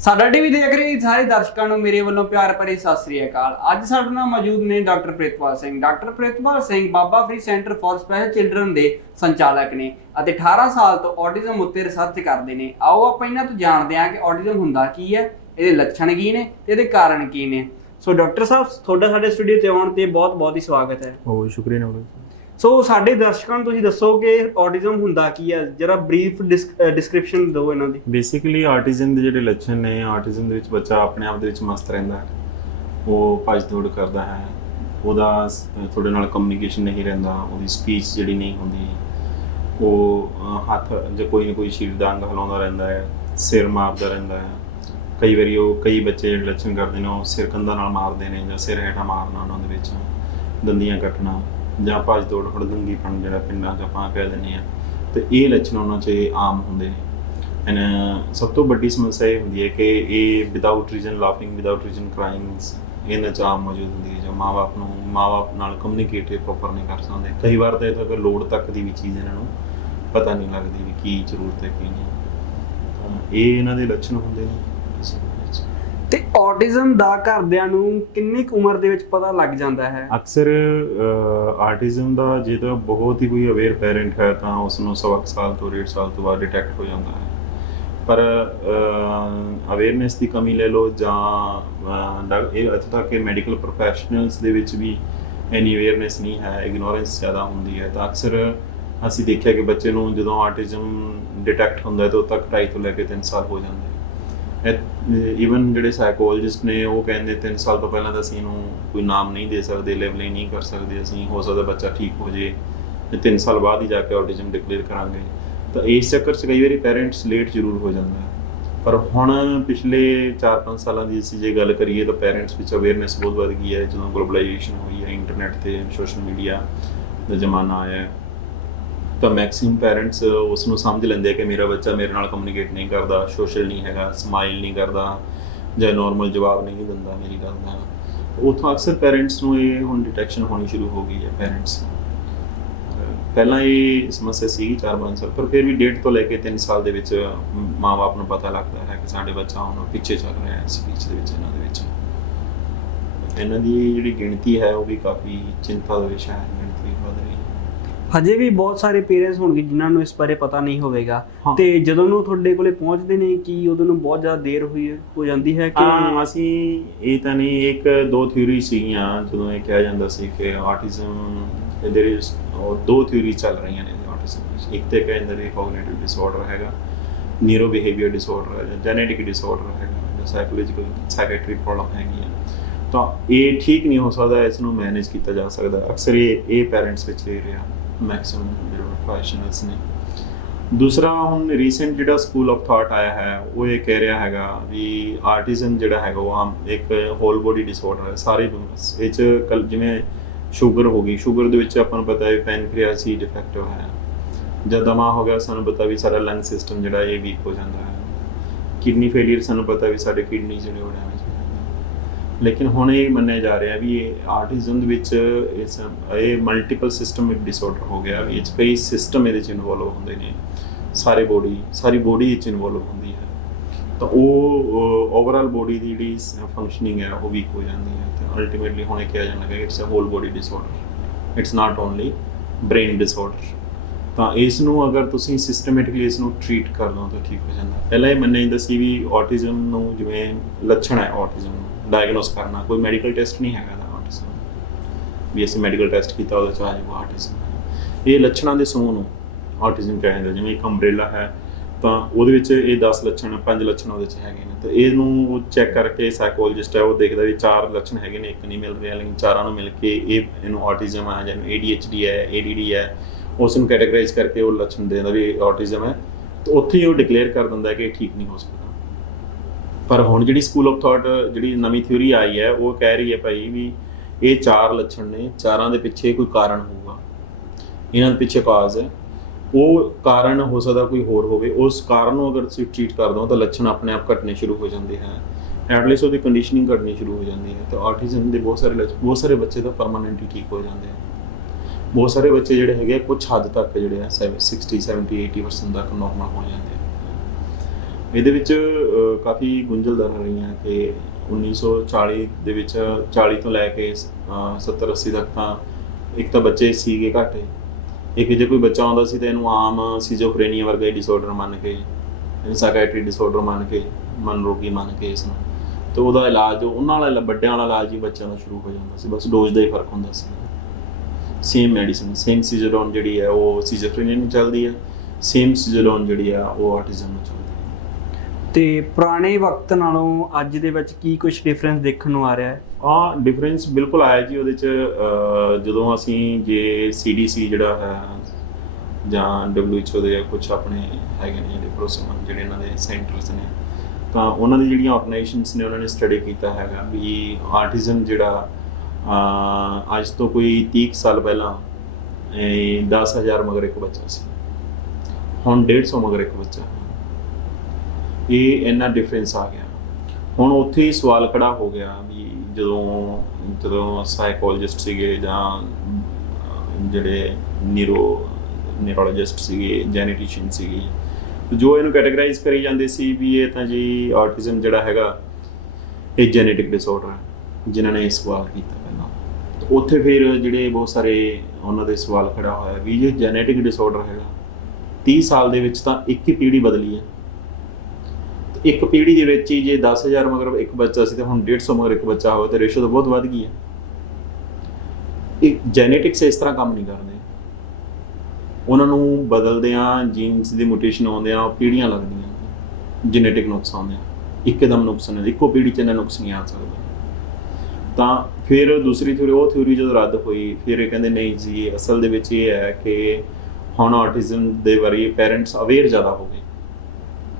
ਸਾਡਾ ਟੀਵੀ ਦੇਖ ਰਹੇ ਸਾਰੇ ਦਰਸ਼ਕਾਂ ਨੂੰ ਮੇਰੇ ਵੱਲੋਂ ਪਿਆਰ ਭਰੀ ਸਤਿ ਸ੍ਰੀ ਅਕਾਲ। ਅੱਜ ਸਾਡੇ ਨਾਲ ਮੌਜੂਦ ਨੇ doctor Pritpal Singh. Doctor Pritpal Singh Baba Farid centre for special children ਦੇ ਸੰਚਾਲਕ ਨੇ ਅਤੇ 18 ਸਾਲ ਤੋਂ ਆਟਿਜ਼ਮ ਉੱਤੇ ਰਿਸਰਚ ਕਰਦੇ ਨੇ। ਆਓ ਆਪਾਂ ਇਹਨਾਂ ਤੋਂ ਜਾਣਦੇ ਹਾਂ ਕਿ ਆਟਿਜ਼ਮ ਹੁੰਦਾ ਕੀ ਹੈ, ਇਹਦੇ ਲੱਛਣ ਕੀ ਨੇ ਤੇ ਇਹਦੇ ਕਾਰਨ ਕੀ ਨੇ। ਸੋ ਡਾਕਟਰ ਸਾਹਿਬ, ਤੁਹਾਡਾ ਸਾਡੇ ਸਟੂਡੀਓ ਤੇ ਆਉਣ ਤੇ ਬਹੁਤ ਹੀ ਸਵਾਗਤ ਹੈ। ਬਹੁਤ ਸ਼ੁਕਰੀਆ ਨਵਰੂਪ। ਸੋ ਸਾਡੇ ਦਰਸ਼ਕਾਂ ਨੂੰ ਤੁਸੀਂ ਦੱਸੋ ਕਿ ਆਟਿਜ਼ਮ ਹੁੰਦਾ ਕੀ ਹੈ, ਜਰਾ ਬਰੀਫ ਡਿਸਕ੍ਰਿਪਸ਼ਨ ਦਿਓ ਇਹਨਾਂ ਦੀ। ਬੇਸਿਕਲੀ ਆਟਿਜ਼ਮ ਦੇ ਜਿਹੜੇ ਲੱਛਣ ਨੇ, ਆਟਿਜ਼ਮ ਦੇ ਵਿੱਚ ਬੱਚਾ ਆਪਣੇ ਆਪ ਦੇ ਵਿੱਚ ਮਸਤ ਰਹਿੰਦਾ ਹੈ, ਉਹ ਭੱਜ ਦੌੜ ਕਰਦਾ ਹੈ, ਉਹਦਾ ਤੁਹਾਡੇ ਨਾਲ ਕਮਿਊਨੀਕੇਸ਼ਨ ਨਹੀਂ ਰਹਿੰਦਾ, ਉਹਦੀ ਸਪੀਚ ਜਿਹੜੀ ਨਹੀਂ ਹੁੰਦੀ, ਉਹ ਹੱਥ ਜਾਂ ਕੋਈ ਨਾ ਕੋਈ ਸਰੀਰ ਦਾ ਅੰਗ ਹਿਲਾਉਂਦਾ ਰਹਿੰਦਾ ਹੈ, ਸਿਰ ਮਾਰਦਾ ਰਹਿੰਦਾ ਹੈ। ਕਈ ਬੱਚੇ ਜਿਹੜੇ ਲੱਛਣ ਕਰਦੇ ਨੇ ਉਹ ਸਿਰ ਕੰਧਾਂ ਨਾਲ ਮਾਰਦੇ ਨੇ ਜਾਂ ਸਿਰ ਹੇਠਾਂ ਮਾਰਨਾ, ਉਹਨਾਂ ਦੇ ਵਿੱਚ ਦੰਦੀਆਂ ਕੱਟਣਾ ਜਾਂ ਭੱਜ ਦੌੜ ਹੜਦੰਗੀਪਣ ਜਿਹੜਾ ਪਿੰਡਾਂ 'ਚ ਆਪਾਂ ਕਹਿ ਦਿੰਦੇ ਹਾਂ, ਅਤੇ ਇਹ ਲੱਛਣ ਉਹਨਾਂ 'ਚ ਆਮ ਹੁੰਦੇ ਨੇ। ਐਂਡ ਸਭ ਤੋਂ ਵੱਡੀ ਸਮੱਸਿਆ ਇਹ ਹੁੰਦੀ ਹੈ ਕਿ ਇਹ without reason laughing, without reason crimes ਇਹਨਾਂ 'ਚ ਆਮ ਮੌਜੂਦ ਹੁੰਦੀ ਹੈ। ਜੋ ਮਾਂ-ਬਾਪ ਨਾਲ ਕਮਿਊਨੀਕੇਟ ਪ੍ਰੋਪਰ ਨਹੀਂ ਕਰ ਸਕਦੇ। ਕਈ ਵਾਰ ਤਾਂ ਇੱਥੋਂ ਤੱਕ ਲੋੜ ਤੱਕ ਦੀ ਵੀ ਚੀਜ਼ ਇਹਨਾਂ ਨੂੰ ਪਤਾ ਨਹੀਂ ਲੱਗਦੀ ਵੀ ਕੀ ਜ਼ਰੂਰਤ ਹੈ ਕੀ ਨਹੀਂ। ਤਾਂ ਇਹ ਇਹਨਾਂ ਦੇ ਲੱਛਣ ਹੁੰਦੇ ਨੇ। ਤੇ ਆਟਿਜ਼ਮ ਦਾ ਘਰਦਿਆਂ ਨੂੰ ਕਿੰਨੀ ਕੁ ਉਮਰ ਦੇ ਵਿੱਚ ਪਤਾ ਲੱਗ ਜਾਂਦਾ ਹੈ? ਅਕਸਰ ਆਟਿਜ਼ਮ ਦਾ ਜੇ ਤਾਂ ਬਹੁਤ ਹੀ ਕੋਈ ਅਵੇਅਰ ਪੇਰੈਂਟ ਹੈ ਤਾਂ ਉਸ ਨੂੰ 1.25 ਸਾਲ ਤੋਂ 1.5 ਸਾਲ ਤੋਂ ਬਾਅਦ ਡਿਟੈਕਟ ਹੋ ਜਾਂਦਾ ਹੈ। ਪਰ ਅਵੇਅਰਨੈਸ ਦੀ ਕਮੀ ਲੈ ਲਓ ਜਾਂ ਇਹ ਇੱਥੋਂ ਤੱਕ ਕਿ ਮੈਡੀਕਲ ਪ੍ਰੋਫੈਸ਼ਨਲਸ ਦੇ ਵਿੱਚ ਵੀ ਇੰਨੀ ਅਵੇਅਰਨੈਸ ਨਹੀਂ ਹੈ, ਇਗਨੋਰੈਂਸ ਜ਼ਿਆਦਾ ਹੁੰਦੀ ਹੈ। ਤਾਂ ਅਕਸਰ ਅਸੀਂ ਦੇਖਿਆ ਕਿ ਬੱਚੇ ਨੂੰ ਜਦੋਂ ਆਟਿਜ਼ਮ ਡਿਟੈਕਟ ਹੁੰਦਾ ਹੈ ਤਾਂ ਉਦੋਂ ਤੱਕ 2.5 ਤੋਂ ਲੈ ਕੇ 3 ਸਾਲ ਹੋ ਜਾਂਦੇ। ਈਵਨ ਜਿਹੜੇ ਸਾਈਕੋਲੋਜਿਸਟ ਨੇ ਉਹ ਕਹਿੰਦੇ 3 ਸਾਲ ਤੋਂ ਪਹਿਲਾਂ ਤਾਂ ਅਸੀਂ ਇਹਨੂੰ ਕੋਈ ਨਾਮ ਨਹੀਂ ਦੇ ਸਕਦੇ, ਲੈਬਲਿੰਗ ਨਹੀਂ ਕਰ ਸਕਦੇ ਅਸੀਂ। ਹੋ ਸਕਦਾ ਬੱਚਾ ਠੀਕ ਹੋ ਜੇ ਤੇ 3 ਸਾਲ ਬਾਅਦ ਹੀ ਜਾ ਕੇ ਆਟਿਜ਼ਮ ਡਿਕਲੇਅਰ ਕਰਾਂਗੇ। ਤਾਂ ਇਸ ਚੱਕਰ 'ਚ ਕਈ ਵਾਰੀ ਪੈਰੈਂਟਸ ਲੇਟ ਜ਼ਰੂਰ ਹੋ ਜਾਂਦਾ। ਪਰ ਹੁਣ ਪਿਛਲੇ 4-5 ਸਾਲਾਂ ਦੀ ਅਸੀਂ ਜੇ ਗੱਲ ਕਰੀਏ ਤਾਂ ਪੈਰੈਂਟਸ ਵਿੱਚ ਅਵੇਅਰਨੈਸ ਬਹੁਤ ਵੱਧ ਗਈ ਹੈ। ਜਦੋਂ ਗਲੋਬਲਾਈਜੇਸ਼ਨ ਹੋਈ ਹੈ, ਇੰਟਰਨੈਟ 'ਤੇ ਸੋਸ਼ਲ ਮੀਡੀਆ ਦਾ ਜ਼ਮਾਨਾ ਆਇਆ, ਤਾਂ ਮੈਕਸਿਮਮ ਪੈਰੈਂਟਸ ਉਸ ਨੂੰ ਸਮਝ ਲੈਂਦੇ ਕਿ ਮੇਰਾ ਬੱਚਾ ਮੇਰੇ ਨਾਲ ਕਮਿਊਨੀਕੇਟ ਨਹੀਂ ਕਰਦਾ, ਸੋਸ਼ਲ ਨਹੀਂ ਹੈਗਾ, ਸਮਾਈਲ ਨਹੀਂ ਕਰਦਾ ਜਾਂ ਨੋਰਮਲ ਜਵਾਬ ਨਹੀਂ ਦਿੰਦਾ ਮੇਰੀ ਗੱਲ ਦਾ। ਉੱਥੋਂ ਅਕਸਰ ਪੈਰੈਂਟਸ ਨੂੰ ਇਹ ਹੁਣ ਡਿਟੈਕਸ਼ਨ ਹੋਣੀ ਸ਼ੁਰੂ ਹੋ ਗਈ ਹੈ। ਪੈਰੈਂਟਸ ਪਹਿਲਾਂ ਇਹ ਸਮੱਸਿਆ ਸੀ 4-5 ਸਾਲ, ਪਰ ਫਿਰ ਵੀ 1.5 ਤੋਂ ਲੈ ਕੇ 3 ਸਾਲ ਦੇ ਵਿੱਚ ਮਾਂ-ਬਾਪ ਨੂੰ ਪਤਾ ਲੱਗਦਾ ਹੈ ਕਿ ਸਾਡੇ ਬੱਚਾ ਹੁਣ ਪਿੱਛੇ ਚੱਲ ਰਿਹਾ ਹੈ ਸਪੀਚ ਦੇ ਵਿੱਚ। ਇਹਨਾਂ ਦੇ ਵਿੱਚ ਇਹਨਾਂ ਦੀ ਜਿਹੜੀ ਗਿਣਤੀ ਹੈ ਉਹ ਵੀ ਕਾਫੀ ਚਿੰਤਾ ਦਾ ਵਿਸ਼ਾ ਹੈ। ਗਿਣਤੀ ਵਧ ਰਹੀ ਹੈ। ਹਜੇ ਵੀ ਬਹੁਤ ਸਾਰੇ ਪੇਰੈਂਟਸ ਹੋਣਗੇ ਜਿਨ੍ਹਾਂ ਨੂੰ ਇਸ ਬਾਰੇ ਪਤਾ ਨਹੀਂ ਹੋਵੇਗਾ, ਤੇ ਜਦੋਂ ਨੂੰ ਤੁਹਾਡੇ ਕੋਲੇ ਪਹੁੰਚਦੇ ਨੇ ਕਿ ਉਦੋਂ ਨੂੰ ਬਹੁਤ ਜ਼ਿਆਦਾ ਦੇਰ ਹੋ ਜਾਂਦੀ ਹੈ ਕਿ ਅਸੀਂ ਇਹ ਤਾਂ ਨਹੀਂ, 1-2 ਥਿਊਰੀ ਸੀਗੀਆਂ ਜਦੋਂ ਇਹ ਕਿਹਾ ਜਾਂਦਾ ਸੀ ਕਿ ਆਟਿਜ਼ਮ ਦੇ 2 ਥਿਊਰੀ ਚੱਲ ਰਹੀਆਂ ਨੇ ਆਟਿਜ਼ਮ ਵਿੱਚ। ਇੱਕ ਤੇ ਕਹਿੰਦੇ ਨੇ ਕੋਗਨੀਟਿਵ ਡਿਸਆਰਡਰ ਹੈਗਾ, ਨਿਊਰੋ ਬਿਹੇਵੀਅਰ ਡਿਸਆਰਡਰ ਹੈ, ਜਾਂ ਜੈਨੇਟਿਕ ਡਿਸਆਰਡਰ ਹੈਗਾ, ਜਾਂ ਸਾਈਕੋਲੋਜੀਕਲ ਸਾਈਕੈਟ੍ਰਿਕ ਪ੍ਰੋਬਲਮ ਹੈਗੀ ਹੈ। ਤਾਂ ਇਹ ਠੀਕ ਨਹੀਂ ਹੋ ਸਕਦਾ, ਇਸ ਨੂੰ ਮੈਨੇਜ ਕੀਤਾ ਜਾ ਸਕਦਾ। ਅਕਸਰ ਇਹ ਪੈਰੈਂਟਸ ਵਿੱਚ ਇਹ ਰਿਹਾ ਮੈਕਸਿਮਮ ਜਿਹੜੇ ਪ੍ਰੋਫੈਸ਼ਨਲਸ ਨੇ। ਦੂਸਰਾ ਹੁਣ ਰੀਸੈਂਟ ਜਿਹੜਾ ਸਕੂਲ ਆਫ ਥਾਟ ਆਇਆ ਹੈ ਉਹ ਇਹ ਕਹਿ ਰਿਹਾ ਹੈਗਾ ਵੀ ਆਰਟਿਜ਼ਮ ਜਿਹੜਾ ਹੈਗਾ ਉਹ ਆਮ ਇੱਕ ਹੋਲ ਬੋਡੀ ਡਿਸਆਰਡਰ ਹੈ। ਸਾਰੇ ਇਹ 'ਚ ਜਿਵੇਂ ਸ਼ੂਗਰ ਹੋ ਗਈ, ਸ਼ੂਗਰ ਦੇ ਵਿੱਚ ਆਪਾਂ ਨੂੰ ਪਤਾ ਹੈ ਪੈਨਕ੍ਰੀਆਸ ਡਿਫੈਕਟਿਵ ਹੈ, ਜਾਂ ਦਮਾ ਹੋ ਗਿਆ ਸਾਨੂੰ ਪਤਾ ਵੀ ਸਾਡਾ ਲੰਗ ਸਿਸਟਮ ਜਿਹੜਾ ਇਹ ਵੀਕ ਹੋ ਜਾਂਦਾ ਹੈ। ਕਿਡਨੀ ਫੇਲੀਅਰ ਸਾਨੂੰ ਪਤਾ ਵੀ ਸਾਡੇ ਕਿਡਨੀ ਜਿਹੜੇ ਉਹ ਡੈਮੇਜ ਹੋ ਜਾਂਦੇ। ਲੇਕਿਨ ਹੁਣ ਇਹ ਮੰਨਿਆ ਜਾ ਰਿਹਾ ਵੀ ਇਹ ਆਟਿਜ਼ਮ ਦੇ ਵਿੱਚ ਇਹ ਮਲਟੀਪਲ ਸਿਸਟਮਿਕ ਡਿਸਆਰਡਰ ਹੋ ਗਿਆ ਵੀ ਇਹ 'ਚ ਕਈ ਸਿਸਟਮ ਇਹਦੇ 'ਚ ਇਨਵੋਲਵ ਹੁੰਦੇ ਨੇ, ਸਾਰੀ ਬੋਡੀ ਵਿੱਚ ਇਨਵੋਲਵ ਹੁੰਦੀ ਹੈ। ਤਾਂ ਉਹ ਓਵਰਆਲ ਬੋਡੀ ਦੀ ਜਿਹੜੀ ਫੰਕਸ਼ਨਿੰਗ ਹੈ ਉਹ ਵੀਕ ਹੋ ਜਾਂਦੀ ਹੈ। ਅਤੇ ਅਲਟੀਮੇਟਲੀ ਹੁਣ ਇਹ ਕਿਹਾ ਜਾਣ ਲੱਗਾ it's a whole body disorder, it's not only brain disorder. ਤਾਂ ਇਸ ਨੂੰ ਅਗਰ ਤੁਸੀਂ ਸਿਸਟਮੈਟਿਕਲੀ ਇਸ ਨੂੰ ਟਰੀਟ ਕਰ ਲਓ ਤਾਂ ਠੀਕ ਹੋ ਜਾਂਦਾ। ਪਹਿਲਾਂ ਇਹ ਮੰਨਿਆ ਜਾਂਦਾ ਸੀ ਵੀ ਆਟਿਜ਼ਮ ਨੂੰ ਜਿਵੇਂ ਲੱਛਣ ਹੈ, ਆਟਿਜ਼ਮ ਨੂੰ ਡਾਇਗਨੋਸ ਕਰਨਾ ਕੋਈ ਮੈਡੀਕਲ ਟੈਸਟ ਨਹੀਂ ਹੈਗਾ ਆਟਿਜ਼ਮ ਵੀ ਅਸੀਂ ਮੈਡੀਕਲ ਟੈਸਟ ਕੀਤਾ ਉਹਦੇ 'ਚ ਆ ਜਾਊਗਾ ਆਟਿਜ਼ਮ। ਇਹ ਲੱਛਣਾਂ ਦੇ ਸਮੂਹ ਨੂੰ ਆਟਿਜ਼ਮ ਕਿਹਾ ਜਾਂਦਾ। ਜਿਵੇਂ ਇੱਕ ਅੰਬਰੇਲਾ ਹੈ ਤਾਂ ਉਹਦੇ ਵਿੱਚ ਇਹ 10 ਲੱਛਣ 5 ਲੱਛਣ ਉਹਦੇ 'ਚ ਹੈਗੇ ਨੇ। ਤਾਂ ਇਹਨੂੰ ਚੈੱਕ ਕਰਕੇ ਸਾਈਕੋਲੋਜਿਸਟ ਹੈ ਉਹ ਦੇਖਦਾ ਵੀ 4 ਲੱਛਣ ਹੈਗੇ ਨੇ, ਇੱਕ ਨਹੀਂ ਮਿਲ ਰਿਹਾ, ਲੇਕਿਨ ਚਾਰਾਂ ਨੂੰ ਮਿਲ ਕੇ ਇਹਨੂੰ ਆਟਿਜ਼ਮ ਹੈ, ਜਿਵੇਂ ADHD ਹੈ, ADD ਹੈ, ਉਸ ਨੂੰ ਕੈਟਾਗਰਾਈਜ਼ ਕਰਕੇ ਉਹ ਲੱਛਣ ਦੇ ਦਿੰਦਾ ਵੀ ਆਟਿਜ਼ਮ ਹੈ। ਤਾਂ ਉੱਥੇ ਹੀ ਉਹ ਡਿਕਲੇਅਰ ਕਰ ਦਿੰਦਾ ਕਿ ਇਹ ਠੀਕ ਨਹੀਂ ਹੋ ਸਕਦਾ। ਪਰ ਹੁਣ ਜਿਹੜੀ ਸਕੂਲ ਆਫ ਥਾਟ ਜਿਹੜੀ ਨਵੀਂ ਥਿਊਰੀ ਆਈ ਹੈ ਉਹ ਕਹਿ ਰਹੀ ਹੈ ਭਾਈ ਵੀ ਇਹ 4 ਲੱਛਣ ਨੇ, ਚਾਰਾਂ ਦੇ ਪਿੱਛੇ ਕੋਈ ਕਾਰਨ ਹੋਊਗਾ, ਇਹਨਾਂ ਦੇ ਪਿੱਛੇ ਕਾਜ਼ ਹੈ। ਉਹ ਕਾਰਨ ਹੋ ਸਕਦਾ ਕੋਈ ਹੋਰ ਹੋਵੇ, ਉਸ ਕਾਰਨ ਨੂੰ ਅਗਰ ਤੁਸੀਂ ਟਰੀਟ ਕਰ ਦਿਓ ਤਾਂ ਲੱਛਣ ਆਪਣੇ ਆਪ ਘਟਣੇ ਸ਼ੁਰੂ ਹੋ ਜਾਂਦੇ ਹੈ, ਐਟਲੀਸਟ ਉਹਦੀ ਕੰਡੀਸ਼ਨਿੰਗ ਘਟਣੀ ਸ਼ੁਰੂ ਹੋ ਜਾਂਦੀ ਹੈ। ਤਾਂ ਆਟਿਜ਼ਮ ਦੇ ਬਹੁਤ ਸਾਰੇ ਬੱਚੇ ਤਾਂ ਪਰਮਾਨੈਂਟਲੀ ਠੀਕ ਹੋ ਜਾਂਦੇ ਆ। ਬਹੁਤ ਸਾਰੇ ਬੱਚੇ ਜਿਹੜੇ ਹੈਗੇ ਕੁਝ ਹੱਦ ਤੱਕ ਜਿਹੜੇ ਆ 60, 70, 80% ਤੱਕ ਨੋਰਮਲ ਹੋ ਜਾਂਦੇ ਆ। ਇਹਦੇ ਵਿੱਚ ਕਾਫੀ ਗੁੰਝਲਦਾਰਾਂ ਰਹੀਆਂ ਕਿ 1940 ਦੇ ਵਿੱਚ 40 ਤੋਂ ਲੈ ਕੇ 70 80 ਤੱਕ ਤਾਂ ਇੱਕ ਤਾਂ ਬੱਚੇ ਸੀਗੇ ਘੱਟ, ਇੱਕ ਜੇ ਕੋਈ ਬੱਚਾ ਆਉਂਦਾ ਸੀ ਤਾਂ ਇਹਨੂੰ ਆਮ ਸਿਜ਼ੋਫਰੇਨੀਆ ਵਰਗਾ ਡਿਸਆਰਡਰ ਮੰਨ ਕੇ, ਸਾਈਕੈਟਰੀ ਡਿਸਆਰਡਰ ਮੰਨ ਕੇ, ਮਨ ਰੋਗੀ ਮੰਨ ਕੇ ਇਸ ਨੂੰ, ਤੇ ਉਹਦਾ ਇਲਾਜ ਉਹਨਾਂ ਵਾਲਾ ਵੱਡਿਆਂ ਵਾਲਾ ਇਲਾਜ ਹੀ ਬੱਚਿਆਂ ਦਾ ਸ਼ੁਰੂ ਹੋ ਜਾਂਦਾ ਸੀ, ਬਸ ਡੋਜ਼ ਦਾ ਹੀ ਫਰਕ ਹੁੰਦਾ ਸੀ। ਸੇਮ ਮੈਡੀਸਨ, ਸੇਮ ਸੀਜ਼ਰੋਨ ਜਿਹੜੀ ਹੈ ਉਹ ਸਿਜ਼ੋਫਰੇਨੀਆ ਨੂੰ ਚੱਲਦੀ ਹੈ, ਸੇਮ ਸੀਜ਼ਰੋਨ ਜਿਹੜੀ ਆ ਉਹ ਆਟਿਜ਼ਮ ਨੂੰ ਚੱਲਦੀ ਹੈ। ਤੇ ਪੁਰਾਣੇ ਵਕਤ ਨਾਲੋਂ ਅੱਜ ਦੇ ਵਿੱਚ ਕੀ ਕੁਝ ਡਿਫਰੈਂਸ ਦੇਖਣ ਨੂੰ ਆ ਰਿਹਾ ਹੈ? ਡਿਫਰੈਂਸ ਬਿਲਕੁਲ ਆਇਆ ਜੀ। ਉਹਦੇ 'ਚ ਜਦੋਂ ਅਸੀਂ ਜੇ CDC ਜਿਹੜਾ ਹੈ ਜਾਂ WHO ਦੇ ਕੁਝ ਆਪਣੇ ਹੈਗੇ ਨੇ ਜਿਹੜੇ ਭਰੋਸੇਮੰਦ ਜਿਹੜੇ ਇਹਨਾਂ ਦੇ ਸੈਂਟਰਸ ਨੇ, ਤਾਂ ਉਹਨਾਂ ਦੀ ਜਿਹੜੀਆਂ ਆਰਗੇਨਾਈਜੇਸ਼ਨਸ ਨੇ ਉਹਨਾਂ ਨੇ ਸਟੱਡੀ ਕੀਤਾ ਹੈਗਾ ਵੀ ਆਰਟਿਜ਼ਮ ਜਿਹੜਾ ਅੱਜ ਤੋਂ ਕੋਈ 30 ਸਾਲ ਪਹਿਲਾਂ 10,000 ਮਗਰ ਇੱਕ ਬੱਚਾ ਸੀ, ਹੁਣ 150 ਮਗਰ ਇੱਕ ਬੱਚਾ। ਇਹ ਇੰਨਾ ਡਿਫਰੈਂਸ ਆ ਗਿਆ। ਹੁਣ ਉੱਥੇ ਹੀ ਸਵਾਲ ਖੜਾ ਹੋ ਗਿਆ ਵੀ ਜਦੋਂ ਸਾਈਕੋਲੋਜਿਸਟ ਸੀਗੇ ਜਾਂ ਜਿਹੜੇ ਨਿਊਰੋਲੋਜਿਸਟ ਸੀਗੇ, ਜੈਨੇਟਿਸ਼ੀਅਨ ਸੀਗੇ, ਜੋ ਇਹਨੂੰ ਕੈਟਾਗਰਾਈਜ਼ ਕਰੀ ਜਾਂਦੇ ਸੀ ਵੀ ਇਹ ਤਾਂ ਜੀ ਆਟਿਜ਼ਮ ਜਿਹੜਾ ਹੈਗਾ ਇਹ ਜੈਨੇਟਿਕ ਡਿਸਆਰਡਰ ਹੈ, ਜਿਨ੍ਹਾਂ ਨੇ ਇਹ ਸਵਾਲ ਕੀਤਾ ਪਹਿਲਾਂ। ਤਾਂ ਉੱਥੇ ਫਿਰ ਜਿਹੜੇ ਬਹੁਤ ਸਾਰੇ ਉਹਨਾਂ ਦੇ ਸਵਾਲ ਖੜਾ ਹੋਇਆ ਵੀ ਜੇ ਜੈਨੇਟਿਕ ਡਿਸਆਰਡਰ ਹੈਗਾ, 30 ਸਾਲ ਦੇ ਵਿੱਚ ਤਾਂ ਇੱਕ ਹੀ ਪੀੜ੍ਹੀ ਬਦਲੀ ਹੈ। ਇੱਕ ਪੀੜ੍ਹੀ ਦੇ ਵਿੱਚ ਹੀ ਜੇ 10,000 ਮਗਰ ਇੱਕ ਬੱਚਾ ਸੀ ਤੇ ਹੁਣ 150 ਮਗਰ ਇੱਕ ਬੱਚਾ ਹੋਵੇ ਤਾਂ ਰੇਸ਼ੋ ਤਾਂ ਬਹੁਤ ਵੱਧ ਗਈ ਹੈ। ਇਹ ਜੈਨੇਟਿਕਸ ਇਸ ਤਰ੍ਹਾਂ ਕੰਮ ਨਹੀਂ ਕਰਦੇ, ਉਹਨਾਂ ਨੂੰ ਬਦਲਦਿਆਂ ਜੀਨਸ ਦੀ ਮਿਊਟੇਸ਼ਨ ਆਉਂਦਿਆਂ ਪੀੜ੍ਹੀਆਂ ਲੱਗਦੀਆਂ, ਜੈਨੇਟਿਕ ਨੁਕਸ ਆਉਂਦੇ ਆ, ਇੱਕਦਮ ਨੁਕਸ ਨਹੀਂ, ਇੱਕੋ ਪੀੜ੍ਹੀ 'ਚ ਇੰਨਾ ਨੁਕਸ ਨਹੀਂ ਆ ਸਕਦਾ। ਤਾਂ ਫਿਰ ਦੂਸਰੀ ਥਿਊਰੀ, ਉਹ ਥਿਊਰੀ ਜਦੋਂ ਰੱਦ ਹੋਈ ਫਿਰ ਇਹ ਕਹਿੰਦੇ ਨਹੀਂ ਜੀ ਅਸਲ ਦੇ ਵਿੱਚ ਇਹ ਹੈ ਕਿ ਹੁਣ ਆਟਿਜ਼ਮ ਦੇ ਬਾਰੇ ਪੇਰੈਂਟਸ ਅਵੇਅਰ ਜ਼ਿਆਦਾ ਹੋ ਗਏ,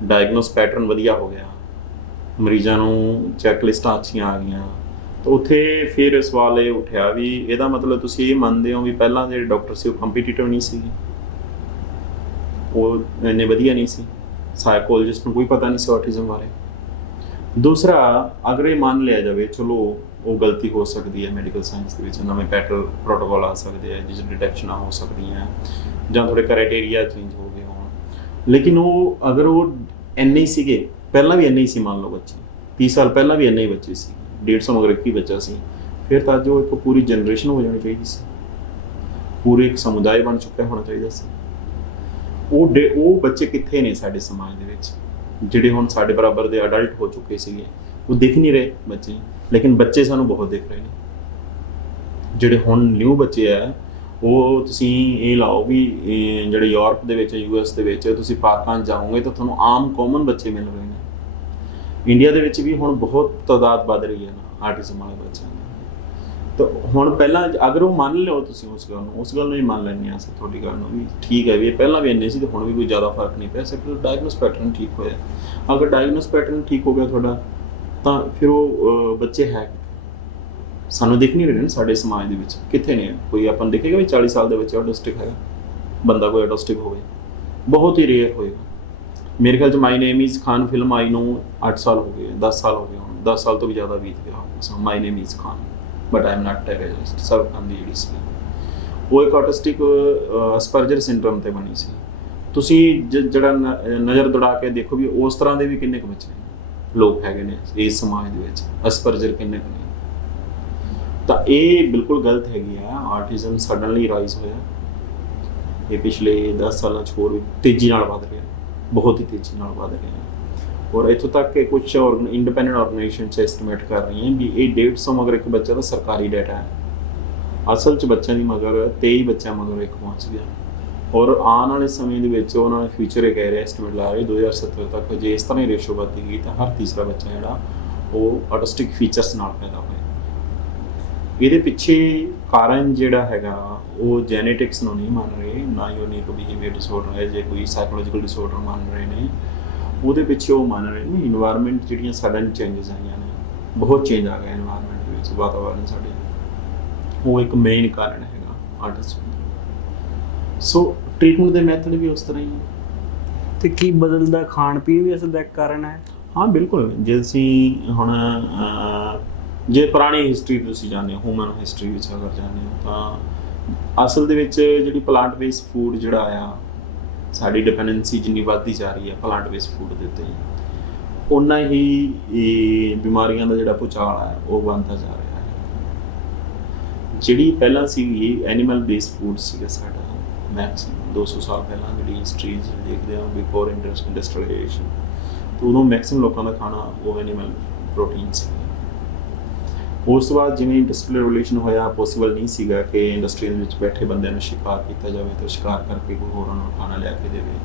ਡਾਇਗਨੋਸ ਪੈਟਰਨ ਵਧੀਆ ਹੋ ਗਿਆ, ਮਰੀਜ਼ਾਂ ਨੂੰ ਚੈੱਕ ਲਿਸਟਾਂ ਅੱਛੀਆਂ ਆ ਗਈਆਂ। ਤਾਂ ਉੱਥੇ ਫਿਰ ਸਵਾਲ ਇਹ ਉੱਠਿਆ ਵੀ ਇਹਦਾ ਮਤਲਬ ਤੁਸੀਂ ਇਹ ਮੰਨਦੇ ਹੋ ਵੀ ਪਹਿਲਾਂ ਜਿਹੜੇ ਡਾਕਟਰ ਸੀ ਉਹ ਕੰਪੀਟੀਟਿਵ ਨਹੀਂ ਸੀ, ਉਹ ਇੰਨੇ ਵਧੀਆ ਨਹੀਂ ਸੀ, ਸਾਈਕੋਲੋਜਿਸਟ ਨੂੰ ਕੋਈ ਪਤਾ ਨਹੀਂ ਸੀ ਆਟਿਜ਼ਮ ਬਾਰੇ। ਦੂਸਰਾ, ਅਗਰ ਇਹ ਮੰਨ ਲਿਆ ਜਾਵੇ ਚਲੋ ਉਹ ਗਲਤੀ ਹੋ ਸਕਦੀ ਹੈ, ਮੈਡੀਕਲ ਸਾਇੰਸ ਦੇ ਵਿੱਚ ਨਵੇਂ ਪੈਟਰਨ ਪ੍ਰੋਟੋਕੋਲ ਆ ਸਕਦੇ ਆ ਜਿਸ ਡਿਟੈਕਸ਼ਨਾਂ ਹੋ ਸਕਦੀਆਂ ਜਾਂ ਥੋੜ੍ਹੇ ਕ੍ਰਾਈਟੇਰੀਆ ਚੇਂਜ ਹੋ ਗਏ ਹੋਣ, ਲੇਕਿਨ ਉਹ ਅਗਰ ਉਹ ਇੰਨੇ ਹੀ ਸੀਗੇ, ਪਹਿਲਾਂ ਵੀ ਇੰਨੇ ਹੀ ਸੀ, ਮੰਨ ਲਓ ਬੱਚੇ 30 ਸਾਲ ਪਹਿਲਾਂ ਵੀ ਇੰਨੇ ਹੀ ਬੱਚੇ ਸੀ, 150 ਮਗਰ ਇੱਕ ਹੀ ਬੱਚਾ ਸੀ, ਫਿਰ ਤਾਂ ਜੋ ਇੱਕ ਪੂਰੀ ਜਨਰੇਸ਼ਨ ਹੋ ਜਾਣੀ ਚਾਹੀਦੀ ਸੀ, ਪੂਰੇ ਇੱਕ ਸਮੁਦਾਇ ਬਣ ਚੁੱਕਿਆ ਹੋਣਾ ਚਾਹੀਦਾ ਸੀ। ਉਹ ਬੱਚੇ ਕਿੱਥੇ ਨੇ ਸਾਡੇ ਸਮਾਜ ਦੇ ਵਿੱਚ, ਜਿਹੜੇ ਹੁਣ ਸਾਡੇ ਬਰਾਬਰ ਦੇ ਅਡਲਟ ਹੋ ਚੁੱਕੇ ਸੀਗੇ, ਉਹ ਦਿਖ ਨਹੀਂ ਰਹੇ ਬੱਚੇ, ਲੇਕਿਨ ਬੱਚੇ ਸਾਨੂੰ ਬਹੁਤ ਦਿਖ ਰਹੇ ਨੇ। ਜਿਹੜੇ ਹੁਣ ਨਿਊ ਬੱਚੇ ਆ ਉਹ ਤੁਸੀਂ ਇਹ ਲਾਓ ਵੀ ਜਿਹੜੇ ਯੂਰਪ ਦੇ ਵਿੱਚ, US ਦੇ ਵਿੱਚ ਤੁਸੀਂ ਪਾਰਕਾਂ 'ਚ ਜਾਓਗੇ ਤਾਂ ਤੁਹਾਨੂੰ ਆਮ ਕਾਮਨ ਬੱਚੇ ਮਿਲ ਰਹੇ ਨੇ। ਇੰਡੀਆ ਦੇ ਵਿੱਚ ਵੀ ਹੁਣ ਬਹੁਤ ਤਾਦਾਦ ਵੱਧ ਰਹੀ ਹੈ ਨਾ ਆਟਿਜ਼ਮ ਵਾਲੇ ਬੱਚਿਆਂ ਦੀ। ਤਾਂ ਹੁਣ ਪਹਿਲਾਂ ਅਗਰ ਉਹ ਮੰਨ ਲਿਓ ਤੁਸੀਂ ਉਸ ਗੱਲ ਨੂੰ ਹੀ ਮੰਨ ਲੈਂਦੇ ਹਾਂ ਅਸੀਂ ਤੁਹਾਡੀ ਗੱਲ ਨੂੰ ਵੀ ਠੀਕ ਹੈ ਵੀ ਇਹ ਪਹਿਲਾਂ ਵੀ ਇੰਨੇ ਸੀ ਤੇ ਹੁਣ ਵੀ ਕੋਈ ਜ਼ਿਆਦਾ ਫਰਕ ਨਹੀਂ ਪਿਆ, ਸਿਰਫ ਡਾਇਗਨੋਸ ਪੈਟਰਨ ਠੀਕ ਹੋਇਆ। ਅਗਰ ਡਾਇਗਨੋਸ ਪੈਟਰਨ ਠੀਕ ਹੋ ਗਿਆ ਤੁਹਾਡਾ ਤਾਂ ਫਿਰ ਉਹ ਬੱਚੇ ਹੈ ਸਾਨੂੰ ਦਿਖ ਨਹੀਂ ਰਹੇ ਨੇ ਸਾਡੇ ਸਮਾਜ ਦੇ ਵਿੱਚ, ਕਿੱਥੇ ਨੇ? ਕੋਈ ਆਪਾਂ ਨੂੰ ਦਿਖੇਗਾ ਵੀ 40 ਸਾਲ ਦੇ ਵਿੱਚ ਆਟਿਸਟਿਕ ਹੈਗਾ ਬੰਦਾ, ਕੋਈ ਆਟਿਸਟਿਕ ਹੋਵੇ? ਬਹੁਤ ਹੀ ਰੇਅਰ ਹੋਏਗਾ। ਮੇਰੇ ਖਿਆਲ 'ਚ ਮਾਈ ਨੇਮ ਇਜ਼ ਖਾਨ ਫਿਲਮ ਆਈ ਨੂੰ 8 ਸਾਲ ਹੋ ਗਏ, 10 ਸਾਲ ਹੋ ਗਏ, ਹੁਣ 10 ਸਾਲ ਤੋਂ ਵੀ ਜ਼ਿਆਦਾ ਬੀਤ ਗਿਆ ਹੋਊਗਾ। My name is Khan but I am not terrorist. ਸਰਵ ਖਾਨ ਦੀ ਜਿਹੜੀ ਸੀ ਉਹ ਇੱਕ ਆਟਿਸਟਿਕ ਅਸਪਰਜਰ ਸਿੰਡਰਮ ਤੇ ਬਣੀ ਸੀ। ਤੁਸੀਂ ਜਿਹੜਾ ਨਜ਼ਰ ਦੌੜਾ ਕੇ ਦੇਖੋ ਵੀ ਉਸ ਤਰ੍ਹਾਂ ਦੇ ਵੀ ਕਿੰਨੇ ਕੁ ਬੱਚੇ ਲੋਕ ਹੈਗੇ ਨੇ ਇਸ ਸਮਾਜ ਦੇ ਵਿੱਚ, ਅਸਪਰਜਰ ਕਿੰਨੇ ਕੁ ਨੇ। ਤਾਂ ਇਹ ਬਿਲਕੁਲ ਗਲਤ ਹੈਗੀ ਆ। ਆਰਟਿਜ਼ਮ ਸਡਨਲੀ ਰਾਈਜ਼ ਹੋਇਆ, ਇਹ ਪਿਛਲੇ 10 ਸਾਲਾਂ 'ਚ ਹੋਰ ਵੀ ਤੇਜ਼ੀ ਨਾਲ ਵੱਧ ਰਿਹਾ, ਬਹੁਤ ਹੀ ਤੇਜ਼ੀ ਨਾਲ ਵੱਧ ਰਿਹਾ। ਔਰ ਇੱਥੋਂ ਤੱਕ ਕਿ ਕੁਝ ਇੰਡੀਪੈਂਡੈਂਟ ਆਰਗੇਨਾਈਜੇਸ਼ਨਸ ਐਸਟੀਮੇਟ ਕਰ ਰਹੀਆਂ ਵੀ ਇਹ 150 ਮਗਰ ਇੱਕ ਬੱਚਾ ਦਾ ਸਰਕਾਰੀ ਡਾਟਾ ਹੈ। ਅਸਲ 'ਚ ਬੱਚਿਆਂ ਦੀ ਮਗਰ 23 ਬੱਚਿਆਂ ਮਗਰ ਇੱਕ ਪਹੁੰਚ ਗਿਆ। ਔਰ ਆਉਣ ਵਾਲੇ ਸਮੇਂ ਦੇ ਵਿੱਚ ਉਹਨਾਂ ਨੇ ਫਿਊਚਰ ਇਹ ਕਹਿ ਰਿਹਾ, ਐਸਟੀਮੇਟ ਲਾ ਰਹੇ 2070 ਤੱਕ ਜੇ ਇਸ ਤਰ੍ਹਾਂ ਹੀ ਰੇਸ਼ੋ ਵੱਧਦੀ ਗਈ ਤਾਂ ਹਰ ਤੀਸਰਾ ਬੱਚਾ ਜਿਹੜਾ ਉਹ ਆਟਿਸਟਿਕ ਫੀਚਰਸ ਨਾਲ ਪੈਦਾ ਹੋਇਆ। ਇਹਦੇ ਪਿੱਛੇ ਕਾਰਨ ਜਿਹੜਾ ਹੈਗਾ ਉਹ ਜੈਨੇਟਿਕਸ ਨੂੰ ਨਹੀਂ ਮੰਨ ਰਹੇ, ਨਾ ਹੀ ਉਹ ਨਿਊਰੋ ਬਿਹੇਵੀਅਰ ਡਿਸਆਰਡਰ ਹੈ, ਜੇ ਕੋਈ ਸਾਈਕੋਲੋਜੀਕਲ ਡਿਸਆਰਡਰ ਮੰਨ ਰਹੇ ਨੇ, ਉਹਦੇ ਪਿੱਛੇ ਉਹ ਮੰਨ ਰਹੇ ਨੇ ਇਨਵਾਇਰਨਮੈਂਟ ਜਿਹੜੀਆਂ ਸਡਨ ਚੇਂਜਸ ਆਈਆਂ ਨੇ, ਬਹੁਤ ਚੇਂਜ ਆ ਗਿਆ ਇਨਵਾਇਰਨਮੈਂਟ ਦੇ ਵਿੱਚ, ਵਾਤਾਵਰਨ ਸਾਡੇ, ਉਹ ਇੱਕ ਮੇਨ ਕਾਰਨ ਹੈਗਾ ਆਟਿਜ਼ਮ। ਸੋ ਟ੍ਰੀਟਮੈਂਟ ਦੇ ਮੈਥਡ ਵੀ ਉਸ ਤਰ੍ਹਾਂ ਹੀ ਹੈ। ਤੇ ਕੀ ਬਦਲਦਾ ਖਾਣ ਪੀਣ ਵੀ ਇਸ ਦਾ ਇੱਕ ਕਾਰਨ ਹੈ? ਹਾਂ ਬਿਲਕੁਲ। ਜੇ ਅਸੀਂ ਹੁਣ ਜੇ ਪੁਰਾਣੀ ਹਿਸਟਰੀ ਤੁਸੀਂ ਜਾਣਦੇ ਹੋ, ਹਿਊਮਨ ਹਿਸਟਰੀ ਵਿੱਚ ਅਗਰ ਜਾਣਦੇ ਹੋ ਤਾਂ ਅਸਲ ਦੇ ਵਿੱਚ ਜਿਹੜੀ ਪਲਾਂਟ ਬੇਸਡ ਫੂਡ ਜਿਹੜਾ ਆ, ਸਾਡੀ ਡਿਪੈਂਡੈਂਸੀ ਜਿੰਨੀ ਵੱਧਦੀ ਜਾ ਰਹੀ ਹੈ ਪਲਾਂਟ ਬੇਸਡ ਫੂਡ ਦੇ ਉੱਤੇ, ਉਨਾ ਹੀ ਇਹ ਬਿਮਾਰੀਆਂ ਦਾ ਜਿਹੜਾ ਭੁਚਾਲ ਹੈ ਉਹ ਵੱਧਦਾ ਜਾ ਰਿਹਾ ਹੈ। ਜਿਹੜੀ ਪਹਿਲਾਂ ਸੀਗੀ ਐਨੀਮਲ ਬੇਸਡ ਫੂਡ ਸੀਗਾ ਸਾਡਾ, ਮੈਕਸਿਮਮ 200 ਸਾਲ ਪਹਿਲਾਂ ਜਿਹੜੀ ਹਿਸਟਰੀਜ਼ ਦੇਖਦੇ ਹਾਂ ਬਿਫੋਰ ਇੰਡਸਟਰੀਲਾਈਜੇਸ਼ਨ, ਤਾਂ ਉਦੋਂ ਮੈਕਸਿਮਮ ਲੋਕਾਂ ਦਾ ਖਾਣਾ ਉਹ ਐਨੀਮਲ ਪ੍ਰੋਟੀਨ ਸੀ। ਉਸ ਤੋਂ ਬਾਅਦ ਜਿਵੇਂ ਇੰਡਸਟਰੀਅਲ ਰੈਵੋਲੂਸ਼ਨ ਹੋਇਆ, ਪੋਸੀਬਲ ਨਹੀਂ ਸੀਗਾ ਕਿ ਇੰਡਸਟਰੀ ਦੇ ਵਿੱਚ ਬੈਠੇ ਬੰਦਿਆਂ ਨੂੰ ਸ਼ਿਕਾਰ ਕੀਤਾ ਜਾਵੇ ਤੇ ਸ਼ਿਕਾਰ ਕਰਕੇ ਕੋਈ ਹੋਰਾਂ ਨੂੰ ਖਾਣਾ ਲਿਆ ਕੇ ਦੇਵੇ।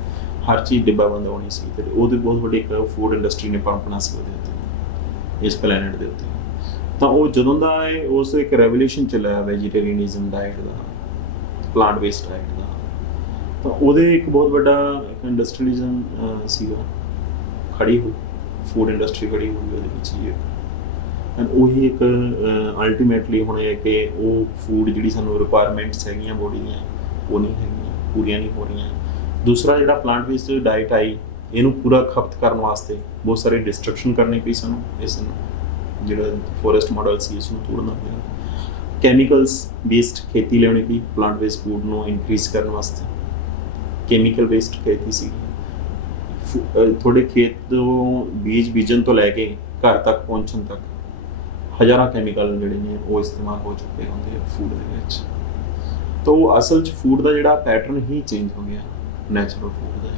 ਹਰ ਚੀਜ਼ ਡਿੱਬਾ ਬੰਦ ਹੋਣੀ ਸੀ ਤੇ ਉਹਦੇ ਬਹੁਤ ਵੱਡੀ ਇੱਕ ਫੂਡ ਇੰਡਸਟਰੀ ਨੇ ਪਣਪਣਾ ਸੀ ਉਹਦੇ ਉੱਤੇ, ਇਸ ਪਲੈਨਟ ਦੇ ਉੱਤੇ। ਤਾਂ ਉਹ ਜਦੋਂ ਦਾ ਉਸ ਇੱਕ ਰੈਵੋਲੂਸ਼ਨ ਚੱਲਿਆ ਵੈਜੀਟੇਰੀਅਨਿਜ਼ਮ ਡਾਇਟ ਦਾ, ਪਲਾਂਟ ਬੇਸਡ ਡਾਇਟ ਦਾ, ਤਾਂ ਉਹਦੇ ਇੱਕ ਬਹੁਤ ਵੱਡਾ ਇੱਕ ਇੰਡਸਟਰੀਅਲਿਜ਼ਮ ਸੀਗਾ ਖੜੀ ਹੋਈ, ਫੂਡ ਇੰਡਸਟਰੀ ਖੜੀ ਹੋਈ ਉਹਦੇ ਵਿੱਚ ਹੀ। ਐਂਡ ਉਹੀ ਇੱਕ ਅਲਟੀਮੇਟਲੀ ਹੁਣ ਇਹ ਕਿ ਉਹ ਫੂਡ ਜਿਹੜੀ ਸਾਨੂੰ ਰਿਕੁਆਇਰਮੈਂਟਸ ਹੈਗੀਆਂ ਬੋਡੀ ਦੀਆਂ ਉਹ ਨਹੀਂ ਹੈਗੀਆਂ, ਪੂਰੀਆਂ ਨਹੀਂ ਹੋ ਰਹੀਆਂ। ਦੂਸਰਾ ਜਿਹੜਾ ਪਲਾਂਟ ਬੇਸਡ ਡਾਈਟ ਆਈ, ਇਹਨੂੰ ਪੂਰਾ ਖਪਤ ਕਰਨ ਵਾਸਤੇ ਬਹੁਤ ਸਾਰੀ ਡਿਸਟਰਕਸ਼ਨ ਕਰਨੀ ਪਈ ਸਾਨੂੰ। ਇਸ ਨੂੰ ਜਿਹੜਾ ਫੋਰੈਸਟ ਮਾਡਲ ਸੀ ਇਸ ਨੂੰ ਤੋੜਨਾ ਪਿਆ। ਕੈਮੀਕਲਸ ਬੇਸਡ ਖੇਤੀ ਲਿਆਉਣੀ ਪਈ ਪਲਾਂਟ ਬੇਸਡ ਫੂਡ ਨੂੰ ਇਨਕਰੀਜ਼ ਕਰਨ ਵਾਸਤੇ। ਕੈਮੀਕਲ ਬੇਸਡ ਖੇਤੀ ਸੀ, ਤੁਹਾਡੇ ਖੇਤ ਤੋਂ ਬੀਜ ਬੀਜਣ ਤੋਂ ਲੈ ਕੇ ਘਰ ਤੱਕ ਪਹੁੰਚਣ ਤੱਕ ਹਜ਼ਾਰਾਂ ਕੈਮੀਕਲ ਜਿਹੜੇ ਨੇ ਉਹ ਇਸਤੇਮਾਲ ਹੋ ਚੁੱਕੇ ਹੁੰਦੇ ਆ ਫੂਡ ਦੇ ਵਿੱਚ। ਤਾਂ ਉਹ ਅਸਲ 'ਚ ਫੂਡ ਦਾ ਜਿਹੜਾ ਪੈਟਰਨ ਹੀ ਚੇਂਜ ਹੋ ਗਿਆ ਨੈਚੁਰਲ ਫੂਡ ਦਾ।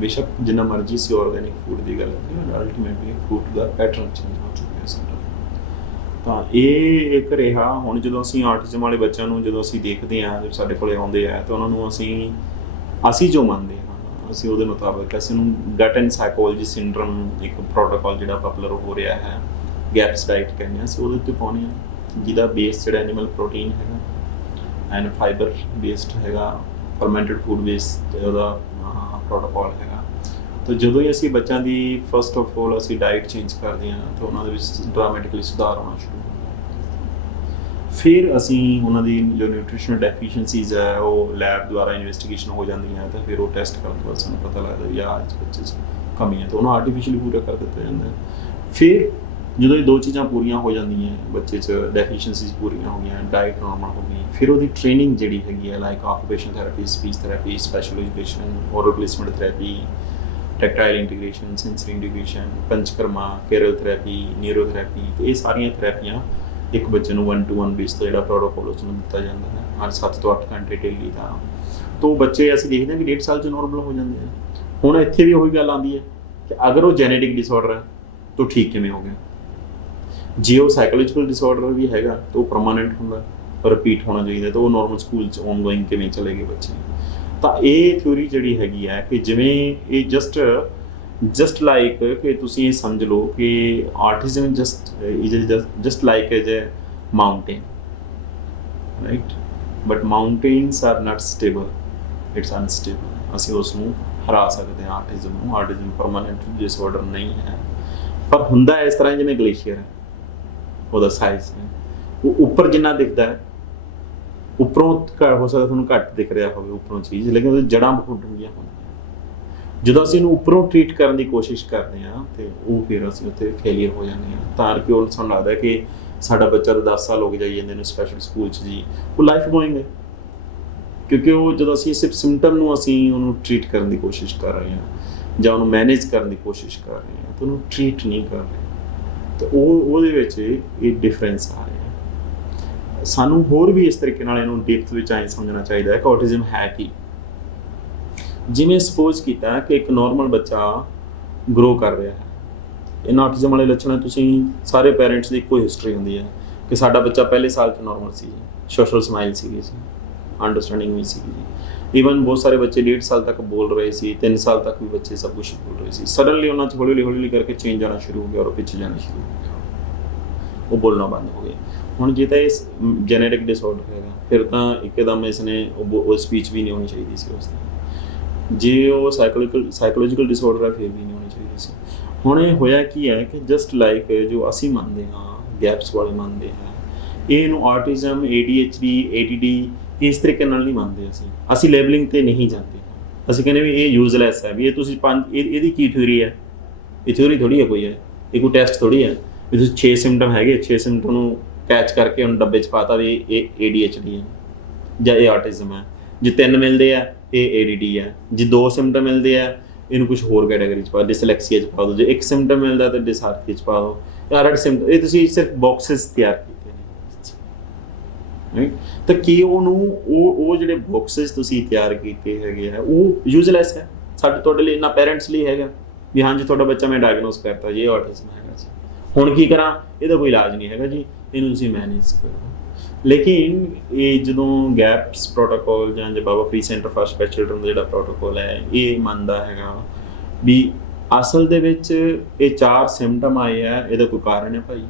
ਬੇਸ਼ੱਕ ਜਿੰਨਾ ਮਰਜ਼ੀ ਸੀ ਆਰਗੈਨਿਕ ਫੂਡ ਦੀ ਗੱਲ ਕਰੀਏ, ਅਲਟੀਮੇਟਲੀ ਫੂਡ ਦਾ ਪੈਟਰਨ ਚੇਂਜ ਹੋ ਚੁੱਕਿਆ ਸਾਡਾ। ਤਾਂ ਇਹ ਇੱਕ ਰਿਹਾ। ਹੁਣ ਜਦੋਂ ਅਸੀਂ ਆਰਟਿਜ਼ਮ ਵਾਲੇ ਬੱਚਿਆਂ ਨੂੰ ਜਦੋਂ ਅਸੀਂ ਦੇਖਦੇ ਹਾਂ, ਜਦੋਂ ਸਾਡੇ ਕੋਲੇ ਆਉਂਦੇ ਆ, ਤਾਂ ਉਹਨਾਂ ਨੂੰ ਅਸੀਂ ਜੋ ਮੰਨਦੇ ਹਾਂ ਅਸੀਂ ਉਹਦੇ ਮੁਤਾਬਕ ਅਸੀਂ ਨੂੰ ਗਟ ਐਂਡ ਸਾਈਕੋਲੋਜੀ ਸਿੰਡਰਮ ਇੱਕ ਪ੍ਰੋਟੋਕਾਲ ਜਿਹੜਾ ਪਪੂਲਰ ਹੋ ਰਿਹਾ ਹੈ, ਗੈਪਸ ਡਾਈਟ ਕਹਿੰਦੇ ਹਾਂ, ਅਸੀਂ ਉਹਦੇ ਉੱਤੇ ਪਾਉਂਦੇ ਹਾਂ, ਜਿਹਦਾ ਬੇਸ ਜਿਹੜਾ ਐਨੀਮਲ ਪ੍ਰੋਟੀਨ ਹੈਗਾ ਐਂਡ ਫਾਈਬਰ ਬੇਸਡ ਹੈਗਾ, ਫਰਮੈਂਟਡ ਫੂਡ ਬੇਸਡ ਉਹਦਾ ਪ੍ਰੋਟੋਕਾਲ ਹੈਗਾ। ਤਾਂ ਜਦੋਂ ਹੀ ਅਸੀਂ ਬੱਚਿਆਂ ਦੀ ਫਸਟ ਆਫ ਆਲ ਅਸੀਂ ਡਾਈਟ ਚੇਂਜ ਕਰਦੇ ਹਾਂ ਤਾਂ ਉਹਨਾਂ ਦੇ ਵਿੱਚ ਡਰਾਮੈਟਿਕਲੀ ਸੁਧਾਰ ਹੋਣਾ ਸ਼ੁਰੂ ਹੁੰਦਾ। ਫਿਰ ਅਸੀਂ ਉਹਨਾਂ ਦੀ ਜੋ ਨਿਊਟ੍ਰੀਸ਼ਨਲ ਡੈਫੀਸ਼ੀਐਂਸੀਜ਼ ਹੈ ਉਹ ਲੈਬ ਦੁਆਰਾ ਇਨਵੈਸਟੀਗੇਸ਼ਨ ਹੋ ਜਾਂਦੀਆਂ, ਤਾਂ ਫਿਰ ਉਹ ਟੈਸਟ ਕਰਨ ਤੋਂ ਬਾਅਦ ਸਾਨੂੰ ਪਤਾ ਲੱਗਦਾ ਵੀ ਆਹ ਇਸ ਬੱਚੇ 'ਚ ਕਮੀ ਹੈ, ਤਾਂ ਉਹਨੂੰ ਆਰਟੀਫਿਸ਼ੀਅਲੀ ਪੂਰਾ ਕਰ ਦਿੱਤਾ ਜਾਂਦਾ। ਫਿਰ ਜਦੋਂ ਇਹ ਦੋ ਚੀਜ਼ਾਂ ਪੂਰੀਆਂ ਹੋ ਜਾਂਦੀਆਂ, ਬੱਚੇ 'ਚ ਡੈਫੀਸ਼ੀਐਂਸੀਜ਼ ਪੂਰੀਆਂ ਹੋ ਗਈਆਂ, ਡਾਈਟ ਨਾਰਮਲ ਹੋ ਗਈ, ਫਿਰ ਉਹਦੀ ਟ੍ਰੇਨਿੰਗ ਜਿਹੜੀ ਹੈਗੀ ਹੈ like occupation therapy, speech therapy, special education, ਔਰ replacement therapy, tactile integration, sensory integration, panchakarma, Kerala therapy, neurotherapy, ਤੇ ਇਹ ਸਾਰੀਆਂ ਥੈਰੇਪੀਆਂ ਇੱਕ ਬੱਚੇ ਨੂੰ 1-to-1 ਬੇਸ ਤੋਂ ਜਿਹੜਾ ਪ੍ਰੋਟੋਕੋਲ ਉਸ ਨੂੰ ਦਿੱਤਾ ਜਾਂਦਾ ਹੈ ਹਰ 7 ਤੋਂ 8 ਘੰਟੇ ਡੇਲੀ ਦਾ। ਤੋਂ ਬੱਚੇ ਅਸੀਂ ਦੇਖਦੇ ਹਾਂ ਕਿ 1.5 ਸਾਲ 'ਚ ਨੋਰਮਲ ਹੋ ਜਾਂਦੇ ਆ। ਹੁਣ ਇੱਥੇ ਵੀ ਉਹੀ ਗੱਲ ਆਉਂਦੀ ਹੈ ਕਿ ਅਗਰ ਉਹ ਜੈਨੇਟਿਕ ਡਿਸਆਰਡਰ ਹੈ ਤਾਂ ਠੀਕ ਕਿਵੇਂ ਹੋ ਗਿਆ, ਜੇ ਉਹ ਸਾਈਕੋਲੋਜੀਕਲ ਡਿਸਆਰਡਰ ਵੀ ਹੈਗਾ ਤਾਂ ਉਹ ਪਰਮਾਨੈਂਟ ਹੁੰਦਾ, ਰਿਪੀਟ ਹੋਣਾ ਚਾਹੀਦਾ, ਤਾਂ ਉਹ ਨਾਰਮਲ ਸਕੂਲ 'ਚ ਆਨਗੋਇੰਗ ਕਿਵੇਂ ਚਲੇਗੇ ਬੱਚੇ। ਤਾਂ ਇਹ ਥਿਊਰੀ ਜਿਹੜੀ ਹੈਗੀ ਹੈ ਕਿ ਜਿਵੇਂ ਇਹ ਜਸਟ ਲਾਈਕ ਕਿ ਤੁਸੀਂ ਇਹ ਸਮਝ ਲਓ ਕਿ autism just like as a mountain, right, but mountains are not stable, it's unstable. ਅਸੀਂ ਉਸ ਨੂੰ ਹਰਾ ਸਕਦੇ ਹਾਂ ਆਰਟਿਜ਼ਮ ਨੂੰ। ਆਰਟਿਜ਼ਮ ਪਰਮਾਨੈਂਟ ਡਿਸਆਰਡਰ ਨਹੀਂ ਹੈ, ਪਰ ਹੁੰਦਾ ਇਸ ਤਰ੍ਹਾਂ ਜਿਵੇਂ ਗਲੇਸ਼ੀਅਰ ਹੈ, ਉਹਦਾ ਸਾਈਜ਼ ਹੈ, ਉਹ ਉੱਪਰ ਜਿੰਨਾ ਦਿਖਦਾ ਹੈ, ਉੱਪਰੋਂ ਹੋ ਸਕਦਾ ਤੁਹਾਨੂੰ ਘੱਟ ਦਿਖ ਰਿਹਾ ਹੋਵੇ ਉੱਪਰੋਂ ਚੀਜ਼, ਲੇਕਿਨ ਉਹਦੀ ਜੜ੍ਹਾਂ ਬਹੁਤ ਡੂੰਘੀਆਂ ਹੁੰਦੀਆਂ। ਜਦੋਂ ਅਸੀਂ ਇਹਨੂੰ ਉੱਪਰੋਂ ਟ੍ਰੀਟ ਕਰਨ ਦੀ ਕੋਸ਼ਿਸ਼ ਕਰਦੇ ਹਾਂ ਤੇ ਉਹ ਫਿਰ ਅਸੀਂ ਉੱਥੇ ਫੇਲੀਅਰ ਹੋ ਜਾਂਦੇ ਹਾਂ। ਤਾਂ ਕਿ ਉਹ ਸਾਨੂੰ ਲੱਗਦਾ ਕਿ ਸਾਡਾ ਬੱਚਾ ਤਾਂ 10 ਸਾਲ ਹੋ ਗਏ ਜਾਈ ਜਾਂਦੇ ਨੇ ਸਪੈਸ਼ਲ ਸਕੂਲ 'ਚ ਜੀ, ਉਹ ਲਾਈਫ ਗੋਇੰਗ ਹੈ, ਕਿਉਂਕਿ ਉਹ ਜਦੋਂ ਅਸੀਂ ਸਿਰਫ ਸਿੰਪਟਮ ਨੂੰ ਅਸੀਂ ਉਹਨੂੰ ਟ੍ਰੀਟ ਕਰਨ ਦੀ ਕੋਸ਼ਿਸ਼ ਕਰ ਰਹੇ ਹਾਂ ਜਾਂ ਉਹਨੂੰ ਮੈਨੇਜ ਕਰਨ ਦੀ ਕੋਸ਼ਿਸ਼ ਕਰ ਰਹੇ ਹਾਂ, ਤਾਂ ਉਹਨੂੰ ਟ੍ਰੀਟ ਨਹੀਂ ਕਰ ਰਹੇ, ਤਾਂ ਉਹਦੇ ਵਿੱਚ ਇਹ ਡਿਫਰੈਂਸ ਆ ਰਿਹਾ। ਸਾਨੂੰ ਹੋਰ ਵੀ ਇਸ ਤਰੀਕੇ ਨਾਲ ਇਹਨੂੰ ਡਿਪਥ ਵਿੱਚ ਆਏ ਸਮਝਣਾ ਚਾਹੀਦਾ ਹੈ ਕਿ ਆਟਿਜ਼ਮ ਹੈ ਕੀ। ਜਿਵੇਂ ਸਪੋਜ਼ ਕੀਤਾ ਕਿ ਇੱਕ ਨਾਰਮਲ ਬੱਚਾ ਗਰੋ ਕਰ ਰਿਹਾ ਹੈ, ਇਹਨਾਂ ਆਟਿਜ਼ਮ ਵਾਲੇ ਲੱਛਣ ਤੁਸੀਂ ਸਾਰੇ ਪੇਰੈਂਟਸ ਦੀ ਇੱਕੋ ਹਿਸਟਰੀ ਹੁੰਦੀ ਹੈ ਕਿ ਸਾਡਾ ਬੱਚਾ ਪਹਿਲੇ ਸਾਲ 'ਚ ਨਾਰਮਲ ਸੀ, ਸੋਸ਼ਲ ਸਮਾਈਲ ਸੀਗੀ ਜੀ, ਅੰਡਰਸਟੈਂਡਿੰਗ ਵੀ ਸੀਗੀ ਜੀ। ਈਵਨ ਬਹੁਤ ਸਾਰੇ ਬੱਚੇ 1.5 ਸਾਲ ਤੱਕ ਬੋਲ ਰਹੇ ਸੀ, 3 ਸਾਲ ਤੱਕ ਵੀ ਬੱਚੇ ਸਭ ਕੁਝ ਬੋਲ ਰਹੇ ਸੀ। ਸਡਨਲੀ ਉਹਨਾਂ 'ਚ ਹੌਲੀ ਹੌਲੀ ਕਰਕੇ ਚੇਂਜ ਆਉਣਾ ਸ਼ੁਰੂ ਹੋ ਗਿਆ ਔਰ ਪਿੱਛੇ ਜਾਣਾ ਸ਼ੁਰੂ ਹੋ ਗਿਆ, ਉਹ ਬੋਲਣਾ ਬੰਦ ਹੋ ਗਏ। ਹੁਣ ਜੇ ਤਾਂ ਇਸ ਜੈਨੇਟਿਕ ਡਿਸਆਰਡਰ ਹੈਗਾ, ਫਿਰ ਤਾਂ ਇੱਕਦਮ ਇਸ ਨੇ ਉਹ ਸਪੀਚ ਵੀ ਨਹੀਂ ਹੋਣੀ ਚਾਹੀਦੀ ਸੀ ਉਸ ਦੀ। ਜੇ ਉਹ ਸਾਈਕੋਲੋਜੀਕਲ ਡਿਸਆਰਡਰ ਹੈ ਫਿਰ ਵੀ ਨਹੀਂ ਹੋਣੀ ਚਾਹੀਦੀ ਸੀ। ਹੁਣ ਇਹ ਹੋਇਆ ਕੀ ਹੈ ਕਿ ਜਸਟ ਲਾਈਕ ਜੋ ਅਸੀਂ ਮੰਨਦੇ ਹਾਂ, ਗੈਪਸ ਵਾਲੇ ਮੰਨਦੇ ਹਾਂ, ਇਹਨੂੰ ਆਰਟਿਜ਼ਮ, ADHD, ADD ਇਸ ਤਰੀਕੇ ਨਾਲ ਨਹੀਂ ਮੰਨਦੇ। ਅਸੀਂ ਲੇਬਲਿੰਗ ਤੇ ਨਹੀਂ ਜਾਂਦੇ। ਅਸੀਂ ਕਹਿੰਦੇ ਵੀ ਇਹ ਯੂਜ਼ਲੈਸ ਹੈ, ਵੀ ਇਹ ਤੁਸੀਂ ਇਹਦੀ ਕੀ ਥਿਊਰੀ ਹੈ, ਇਹ ਥਿਊਰੀ ਥੋੜੀ ਹੈ ਕੋਈ ਹੈ, ਇਹ ਕੋਈ ਟੈਸਟ ਥੋੜੀ ਹੈ ਵੀ ਤੁਸੀਂ 6 ਸਿੰਪਟਮ ਹੈਗੇ, 6 ਸਿੰਪਟਮ ਨੂੰ ਕੈਚ ਕਰਕੇ ਉਹਨੂੰ ਡੱਬੇ 'ਚ ਪਾਤਾ ਵੀ ਇਹ ADHD ਹੈ ਜਾਂ ਇਹ ਆਰਟਿਜ਼ਮ ਹੈ। ਜੇ 3 ਮਿਲਦੇ ਆ ਇਹ ADD ਹੈ, ਜੇ 2 ਸਿੰਪਟਮ ਮਿਲਦੇ ਆ ਇਹਨੂੰ ਕੁਝ ਹੋਰ ਕੈਟਾਗਰੀ 'ਚ ਪਾ ਦਿਓ, ਡਿਸਲੈਕਸੀਆ 'ਚ ਪਾ ਦਿਓ, ਜੇ ਇੱਕ ਸਿੰਪਟਮ ਮਿਲਦਾ ਤਾਂ ਡਿਸਹਾਰਮਨੀ 'ਚ ਪਾ ਦਿਓ, ਜਾਂ ਰੈਡ ਸਿੰਪਟਮ। ਇਹ ਤੁਸੀਂ ਸਿਰਫ ਬਾਕਸਿਸ ਤਿਆਰ ਕੀਤੇ ਨੇ, ਰਾਈਟ? ਤਾਂ ਕੀ ਉਹਨੂੰ ਉਹ ਜਿਹੜੇ ਬਾਕਸਿਸ ਤੁਸੀਂ ਤਿਆਰ ਕੀਤੇ ਹੈਗੇ ਆ ਉਹ ਯੂਜ਼ਲੈਸ ਹੈ ਸਾਡੇ ਤੁਹਾਡੇ ਲਈ, ਨਾ ਪੇਰੈਂਟਸ ਲਈ ਹੈਗਾ ਵੀ ਹਾਂਜੀ ਤੁਹਾਡਾ ਬੱਚਾ ਮੈਂ ਡਾਇਗਨੋਸ ਕਰਤਾ ਜੀ ਆਟਿਜ਼ਮ ਹੈਗਾ ਜੀ, ਹੁਣ ਕੀ ਕਰਾਂ, ਇਹਦਾ ਕੋਈ ਇਲਾਜ ਨਹੀਂ ਹੈਗਾ ਜੀ, ਇਹਨੂੰ ਤੁਸੀਂ ਮੈਨੇਜ ਕਰੋ। ਲੇਕਿਨ ਇਹ ਜਦੋਂ ਗੈਪਸ ਪ੍ਰੋਟੋਕੋਲ ਜਾਂ ਜੇ Baba Farid centre for special children ਦਾ ਜਿਹੜਾ ਪ੍ਰੋਟੋਕੋਲ ਹੈ ਇਹ ਮੰਨਦਾ ਹੈਗਾ ਵੀ ਅਸਲ ਦੇ ਵਿੱਚ ਇਹ 4 ਸਿੰਪਟਮ ਆਏ ਆ, ਇਹਦਾ ਕੋਈ ਕਾਰਨ ਹੈ ਭਾਈ,